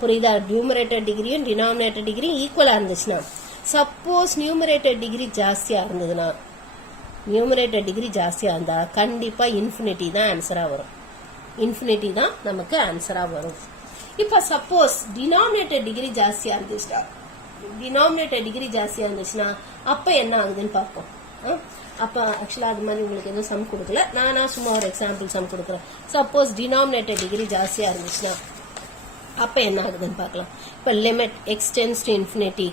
புரியுதா, நியூமரேட்டர் டிகிரியும் டினாமினேட்டர் டிகிரியும் ஈக்குவலா இருந்துச்சுன்னா. சப்போஸ் நியூமரேட்டர் டிகிரி ஜாஸ்தியா இருந்ததுன்னா, நியூமரேட்டர் டிகிரி ஜாஸ்தியா இருந்தா கண்டிப்பா இன்ஃபினிட்டி தான் ஆன்சரா வரும். இன்ஃபினிட்டி தான் நமக்கு ஆன்சரா வரும். இப்ப சப்போஸ் டினாமினேட்டர் டிகிரி ஜாஸ்தியா இருந்துச்சுன்னா அப்ப என்ன ஆகுதுன்னு பார்ப்போம். அப்ப ஆக்சுவலா அது மாதிரி உங்களுக்கு எதுவும் சம் கொடுக்கல, நானா சும்மா ஒரு எக்ஸாம்பிள் சம் கொடுக்குறேன். சப்போஸ் டினாமினேட்டர் டிகிரி ஜாஸ்தியா இருந்துச்சுன்னா அப்ப என்ன ஆகுதுன்னு பார்க்கலாம். இப்ப limit x tends to infinity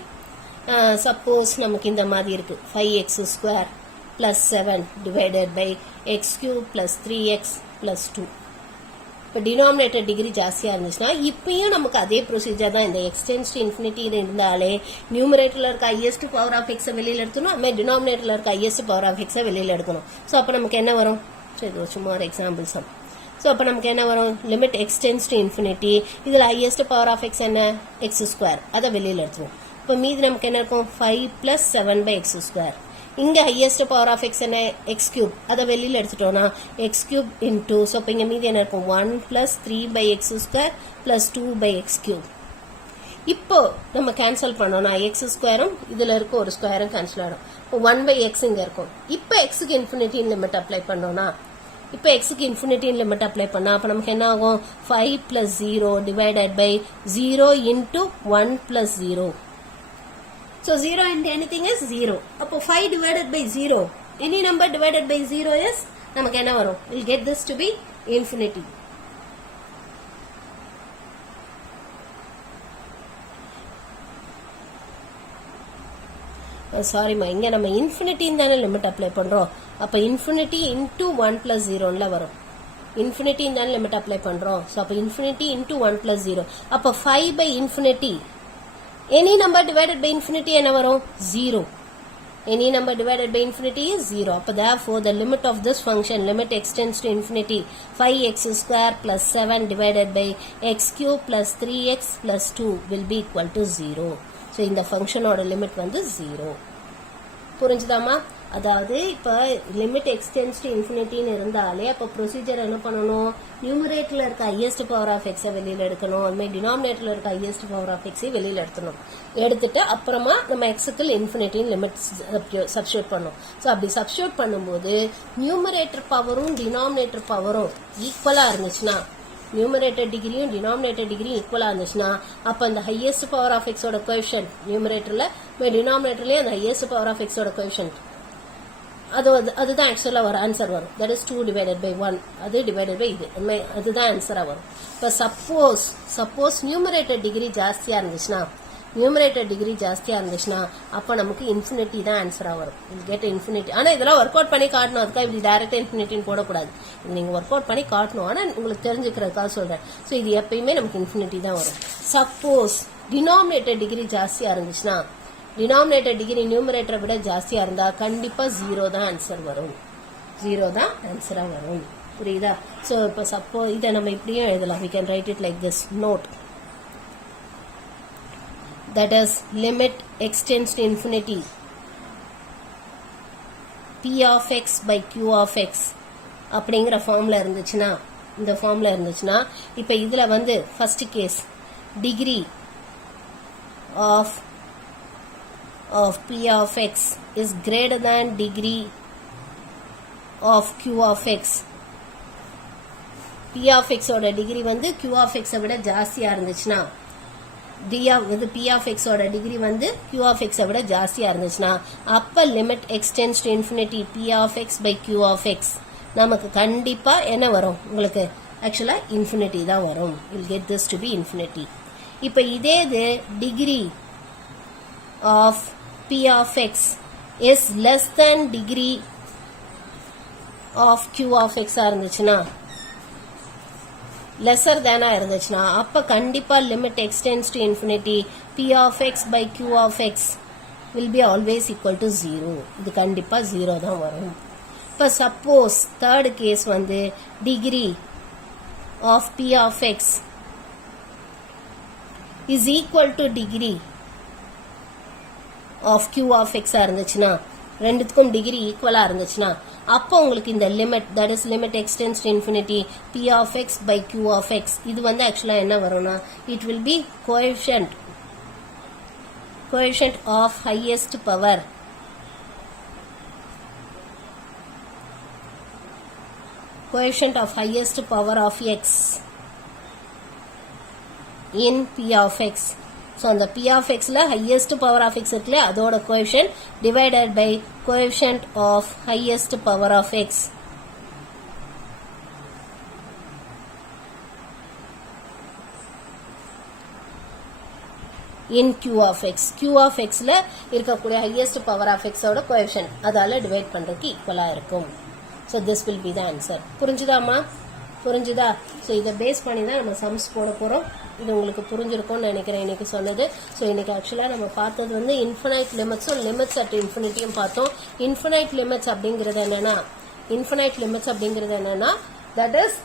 suppose நமக்கு இந்த மாதிரி இருக்கு, 5x square plus 7 divided by x cube plus 3x plus 2. இப்போ டினாமினேட்டர் டிகிரி ஜாஸ்தியா இருந்துச்சுன்னா இப்பயும் நமக்கு அதே ப்ரொசீஜர் தான். இந்த எக்ஸ் டென்ஸ் டு இன்ஃபினிட்டி இருந்தாலே நியூமரேட்டர்ல இருக்க ஹையஸ்ட் பவர் ஆஃப் எக்ஸை வெளியில எடுக்கணும், அது மாதிரி டினாமினேட்டர்ல இருக்க ஹையஸ்ட் பவர் ஆஃப் எக்ஸை வெளியில எடுக்கணும். ஸோ அப்போ நமக்கு என்ன வரும், இது சும்மா ஒரு எக்ஸாம்பிள் சம். ஸோ அப்போ நமக்கு என்ன வரும், limit x tends to infinity, இதில் ஹையஸ்ட் பவர் ஆஃப் எக்ஸ் என்ன, எக்ஸ் ஸ்கொயர், அதை வெளியில் எடுத்துவோம். இப்போ மீதி நமக்கு என்ன இருக்கும், 5 plus 7 by எக்ஸ் ஸ்கொயர். இங்கே ஹையஸ்ட் பவர் ஆஃப் எக்ஸ் என்ன, எக்ஸ் கியூப், அதை வெளியில் எடுத்துட்டோம்னா எக்ஸ் கியூப் இன்டூ, ஸோ இப்போ இங்கே மீதி என்ன இருக்கும், 1 plus 3 by X square plus 2 by X cube. இப்போ நம்ம கேன்சல் பண்ணோம்னா எக்ஸ் ஸ்கொயரும் இதில் இருக்க ஒரு ஸ்கொயரும் கேன்சல் ஆகிடும். இப்போ 1 by எக்ஸ் இங்கே இருக்கும். இப்போ எக்ஸுக்கு இன்ஃபினிட்டின் லிமிட் அப்ளை பண்ணோம்னா, இப்போ எக்ஸுக்கு இன்ஃபினிட்டின் லிமிட் அப்ளை பண்ணா அப்போ நமக்கு என்ன ஆகும், 5 plus 0 divided by 0 into 1 plus 0. So 0 into anything is 0. அப்போ 5 divided by 0, any number divided by 0 is நமக்கு என்ன வரும், we'll get this to be infinity. சாரிமா, இங்க நம்ம இன்ஃபினிட்டின்னு தானே லிமிட் அப்ளை பண்றோம். அப்ப இன்ஃபினிட்டி இன்டூ 1 plus 0ல வரும். இன்ஃபினிட்டின்னு தானே லிமிட் அப்ளை பண்றோம். ஸோ அப்போ இன்ஃபினிட்டி இன்டூ 1 plus 0. அப்போ 5 by infinity, any number divided by infinity என்ன வரும், 0. Any number divided by infinity is 0. அப்போ therefore the limit of this function, limit x tends to infinity, 5x square plus 7 divided by x cube plus 3x plus 2 will be equal to 0. So இந்த ஃபங்க்ஷனோட லிமிட் வந்து 0. புரிஞ்சுதாமா? அதாவது இப்போ லிமிட் எக்ஸ் டென்ஸ் டு இன்ஃபினிட்டின்னு இருந்தாலே அப்போ ப்ரொசீஜர் என்ன பண்ணணும், நியூமரேட்டர்ல இருக்க ஹையஸ்ட் பவர் ஆஃப் எக்ஸை வெளியில எடுக்கணும், அதுமாதிரி டினாமினேட்டர்ல இருக்க ஹையஸ்ட் பவர் ஆஃப் எக்ஸை வெளியில எடுத்துட்டு அப்புறமா நம்ம எக்ஸுக்கு இன்ஃபினிட்டின்னு லிமிட் சப்ஸ்டியூட் பண்ணணும். ஸோ அப்படி சப்ஸ்டியூட் பண்ணும்போது நியூமரேட்டர் பவரும் டினாமினேட்டர் பவரும் ஈக்குவலா இருந்துச்சுன்னா, நியூமரேட்டர் டிகிரியும் டினாமினேட்டர் டிகிரியும் ஈக்குவலா இருந்துச்சுன்னா அப்ப அந்த ஹையஸ்ட் பவர் ஆஃப் எக்ஸோட கோஎஃபிஷியன்ட் நியூமரேட்டர்ல, டினாமினேட்டர்லயே அந்த ஹையஸ்ட் பவர் ஆஃப் எக்ஸோட கோஎஃபிஷியன்ட் அதுதான் ஆக்சுவலா ஒரு ஆன்சர் வரும். That is 2 divided by 1. அது டிவைடட் பை இது, அதுதான் ஆன்சரா வரும். இப்போ சப்போஸ் நியூமரேட்டர் டிகிரி ஜாஸ்தியா இருந்துச்சுன்னா அப்ப நமக்கு இன்ஃபினிட்டி தான் ஆன்சரா வரும். Get infinity. ஆனா இதெல்லாம் ஒர்க் அவுட் பண்ணி காட்டணும். அதுக்காக இப்படி டைரக்டா இன்ஃபினிட்டின்னு போடக்கூடாது. இது நீங்க ஒர்க் அவுட் பண்ணி காட்டணும். ஆனா உங்களுக்கு தெரிஞ்சுக்கிறதுக்காக சொல்றேன். ஸோ இது எப்பயுமே நமக்கு இன்ஃபினிட்டி தான் வரும். சப்போஸ் டினாமினேட்டர் டிகிரி ஜாஸ்தியா இருந்துச்சுன்னா, டினாமினேட்டர் டிகிரி நியூமரேட்டரை விட ஜாஸ்தியா இருந்தா கண்டிப்பா 0 தான் ஆன்சர் வரும். 0 தான் ஆன்சரா வரும். புரியுதா? சோ இப்போ சப்போஸ் இதை நம்ம இப்படியும் எழுதலாம். we can write it like this. Note that is limit extends to infinity p of x by q of x அப்படிங்கிற ஃபார்ம்ல இருந்துச்சுன்னா, இந்த ஃபார்ம்ல இருந்துச்சுன்னா, இப்போ இதுல வந்து first case degree of p of x is greater than degree of q of x. p of x ஓட டிகிரி வந்து q of x விட ஜாஸ்தியா இருந்துச்சுன்னா, p of x ஓட டிகிரி வந்து q of x விட ஜாஸ்தியா இருந்துச்சுன்னா, அப்ப limit extends to infinity p of x by q of x நமக்கு கண்டிப்பா என்ன வரும்? உங்களுக்கு ஆக்சுவலா இன்ஃபினிட்டி தான் வரும். we'll get this to be infinity. இப்ப இதே degree of p of x is less than degree of q of x இருந்துச்சுன்னா, lesser than இருந்துச்சுன்னா, அப்ப கண்டிப்பா limit extends to infinity p of x by q of x will be always equal to 0. இது கண்டிப்பா 0 தான் வரும். இப்ப சப்போஸ் தேர்ட் கேஸ் வந்து degree of p of x is equal to degree of q of x இருந்துச்சுன்னா, ரெண்டுத்துக்கும் டிகிரி ஈக்குவலா இருந்துச்சுன்னா, அப்போ உங்களுக்கு இந்த limit, that is limit extends to infinity p of x by q of x, இது வந்து ஆக்சுவலா என்ன வரும்னா, it will B coefficient of highest power of x in p of x. So அந்த p of x ல highest power of x இருக்குல்ல, அதோட coefficient divided by coefficient of highest power of x. in q of x. q of x ல இருக்கக்கூடிய highest power of x ஓட coefficient அதால டிவைட் பண்றதுக்கு ஈக்குவலா இருக்கும். So this will be the answer. புரிஞ்சுதாமா? புரிஞ்சுதா? ஸோ இதை பேஸ் பண்ணி தான் நம்ம சம்ஸ் போட போகிறோம். இது உங்களுக்கு புரிஞ்சிருக்கும்னு நினைக்கிறேன் இன்னைக்கு சொன்னது. ஸோ இன்னைக்கு ஆக்சுவலாக நம்ம பார்த்தது வந்து இன்ஃபினைட் லிமிட்ஸும் லிமிட்ஸ் அட் இன்ஃபினிட்டியும் பார்த்தோம். இன்ஃபினைட் லிமிட்ஸ் அப்படிங்கிறது என்னன்னா தட் இஸ்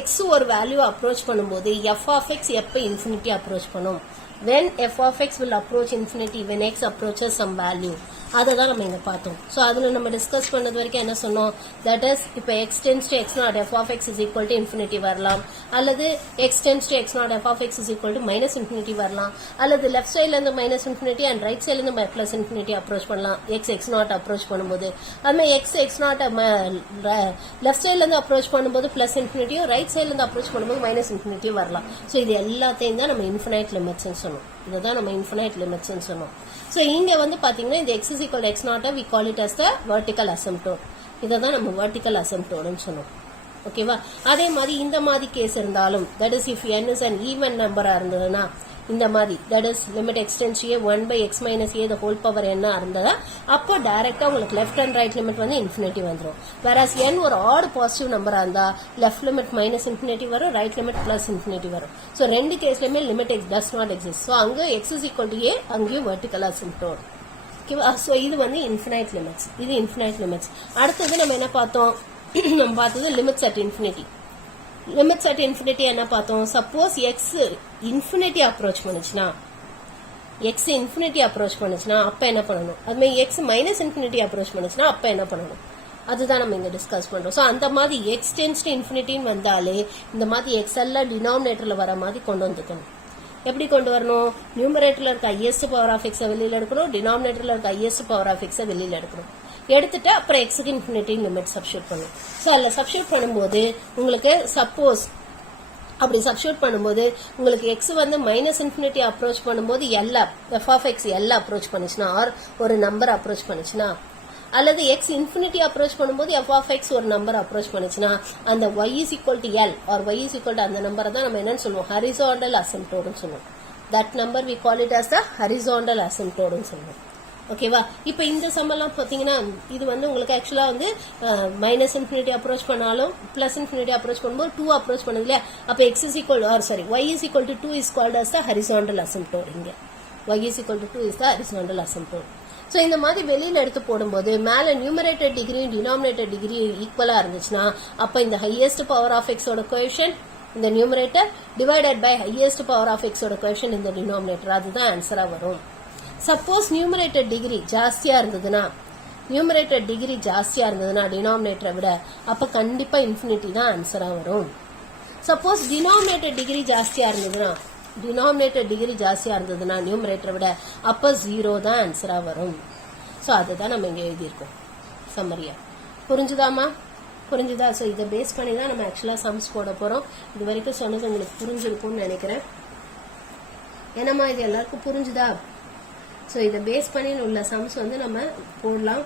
எக்ஸ் ஒரு வேல்யூ அப்ரோச் பண்ணும்போது எஃப் ஆஃப் எக்ஸ் எப்போ இன்ஃபினிட்டி அப்ரோச் பண்ணும்? when f of x will approach infinity when x approaches some value. அதை தான் நம்ம இங்க பார்த்தோம். ஸோ அதில் நம்ம டிஸ்கஸ் பண்ணது வரைக்கும் என்ன சொன்னோம்? தட் இஸ் இப்போ x tends to x naught f of x is equal to infinity வரலாம், அல்லது x tends to x naught f of x is equal to minus infinity வரலாம், அல்லது லெஃப்ட் சைட்லேருந்து மைனஸ் இன்ஃபினிட்டி அண்ட் ரைட் சைட்லேருந்து பிளஸ் இன்ஃபினிட்டி அப்ரோச் பண்ணலாம் எக்ஸ் நாட் அப்ரோச் பண்ணும்போது. அதுமாதிரி எக்ஸ் நாட் லெஃப்ட் சைட்லேருந்து அப்ரோச் பண்ணும்போது பிளஸ் இன்ஃபினிட்டியும், ரைட் சைட்லேருந்து அப்ரோச் பண்ணும்போது மைனஸ் இன்ஃபினிட்டியும் வரலாம். ஸோ இது எல்லாத்தையும் தான் நம்ம இன்ஃபினைட் லிமிட்ஸ்ன்னு சொன்னோம். இதை தான் நம்ம இன்ஃபினைட் லிமிட்ஸ்ன்னு சொன்னோம். ஸோ இங்க வந்து பாத்தீங்கன்னா இந்த x is equal to x naught we call it as the vertical asymptote. இதை தான் நம்ம vertical asymptoteன்னு சொன்னோம். ஓகேவா? அதே மாதிரி இந்த மாதிரி கேஸ் இருந்தாலும், that is if n is an even number இருந்ததுன்னா, இந்த மாதிரி that is limit extends to 1 by x minus a the whole power n இருந்ததா, அப்போ டைரக்டா உங்களுக்கு லெஃப்ட் அண்ட் ரைட் லிமிட் வந்து இன்ஃபினிட்டி வந்துடும். whereas n ஒரு ஆட் பாசிட்டிவ் நம்பரா இருந்தா லெஃப்ட் லிமிட் மைனஸ் இன்ஃபினிட்டி வரும், ரைட் லிமிட் பிளஸ் இன்ஃபினிட்டி வரும். ஸோ ரெண்டு கேஸ்லயுமே limit does not exist. So அங்க x is equal to a, அங்கேயும் வெர்டிகல் அசிம்ப்டோட். ஓகேவா? ஸோ இது வந்து இன்ஃபினைட் லிமிட்ஸ். இது இன்ஃபினைட் லிமிட்ஸ். அடுத்தது நம்ம என்ன பார்த்தோம்? நம்ம பார்த்தது limits at infinity. Limits at infinity என்ன பார்த்தோம்? சப்போஸ் எக்ஸ் இன்ஃபினிட்டி அப்ரோச் பண்ணுச்சுன்னா, அப்ப என்ன பண்ணணும்? அதுமாதிரி எக்ஸ் மைனஸ் இன்ஃபினிட்டி அப்ரோச் பண்ணுச்சுன்னா அப்ப என்ன பண்ணணும்? அதுதான் நம்ம இங்க டிஸ்கஸ் பண்றோம். ஸோ அந்த மாதிரி எக்ஸ் டென்ஸ் டு இன்ஃபினிட்டின்னு வந்தாலே இந்த மாதிரி எக்ஸ் எல்லாம் டினாமினேட்டர்ல வர மாதிரி கொண்டு வந்துக்கணும். எப்படி கொண்டு வரணும்? நியூமரேட்டர்ல இருக்க ஹையஸ்ட் பவர் ஆஃப் எக்ஸை வெளியில எடுக்கணும், டினாமினேட்டர்ல இருக்க ஹையஸ்ட் பவர் ஆஃப் எக்ஸை வெளியில எடுக்கணும். எடுத்துட்டு அப்புறம் எக்ஸுக்கு இன்ஃபினிட்டி லிமிட் சப்ஸ்டியூட் பண்ணும். ஸோ அதில் சப்ஸ்டியூட் பண்ணும்போது உங்களுக்கு சப்போஸ் அப்படி சப்ஸ்டியூட் பண்ணும்போது உங்களுக்கு எக்ஸ் வந்து மைனஸ் இன்ஃபினிட்டி அப்ரோச் பண்ணும்போது எஃப் ஆஃப் எக்ஸ் அப்ரோச் பண்ணுச்சுன்னா, ஆர் ஒரு நம்பர் அப்ரோச் பண்ணுச்சுன்னா, அல்லது எக்ஸ் இன்ஃபினிட்டி அப்ரோச் பண்ணும்போது எஃப் ஆஃப் எக்ஸ் ஒரு நம்பர் அப்ரோச் பண்ணுச்சுன்னா அந்த y is equal to L or y is equal to அந்த நம்பரை தான் நம்ம என்னன்னு சொல்லுவோம், ஹரிசாண்டல் அசிம்ப்டோட்னு சொல்லுவோம். That number we call it as the horizontal அசிம்ப்டோட்னு சொல்லுவோம். ஓகேவா? இப்போ இந்த சம்மெல்லாம் பார்த்தீங்கன்னா இது வந்து உங்களுக்கு ஆக்சுவலா வந்து மைனஸ் இன்ஃபினிட்டி அப்ரோச் பண்ணாலும் பிளஸ் இன்ஃபினிட்டி அப்ரோச் பண்ணும்போது 2 அப்ரோச் பண்ணுது இல்லையா? அப்போ x is equal y is equal to 2 is called as the horizontal asymptote. இங்க y is equal to 2 is the horizontal asymptote. So இந்த மாதிரி வெளியில எடுத்து போடும்போது மேல நியூமரேட்டர் டிகிரியும் டினாமினேட்டர் டிகிரியும் ஈக்குவலா இருந்துச்சுன்னா அப்போ இந்த ஹையஸ்ட் பவர் ஆஃப் எக்ஸோட கோஎஃபிஷியன்ட் இந்த numerator divided by highest power of எக்ஸோட கோஎஃபிஷியன்ட் இந்த டினாமினேட்டர், அதுதான் ஆன்சரா வரும். சப்போஸ் நியூமரேட்டர் டிகிரி ஜாஸ்தியா இருந்ததுன்னா டினாமினேட்டரை விட அப்ப கண்டிப்பா இன்ஃபினிட்டி தான் ஆன்சரா வரும். சப்போஸ் டினாமினேட்டர் டிகிரி ஜாஸ்தியா இருந்ததுன்னா நியூமரேட்டரை விட அப்ப 0 தான் ஆன்சரா வரும். ஸோ அதுதான் நம்ம இங்க எழுதியிருக்கோம் சம்மரியா. புரிஞ்சுதா? ஸோ இதை பேஸ் பண்ணி தான் நம்ம ஆக்சுவலா சம்ஸ் போட போறோம். இது வரைக்கும் சொன்னது உங்களுக்கு புரிஞ்சிருக்கும்னு நினைக்கிறேன். ஏன்னாமா இது எல்லாருக்கும் புரிஞ்சுதா? ஸோ இதை பேஸ் பண்ணி உள்ள சம்ஸ் வந்து நம்ம போடலாம்.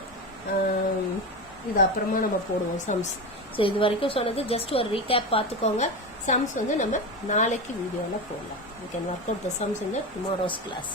இது அப்புறமா நம்ம போடுவோம் சம்ஸ். ஸோ இது வரைக்கும் சொன்னது ஜஸ்ட் ஒரு ரீகேப் பார்த்துக்கோங்க. சம்ஸ் வந்து நம்ம நாளைக்கு வீடியோவில் போடலாம். You can work out the sums in the tomorrow's class.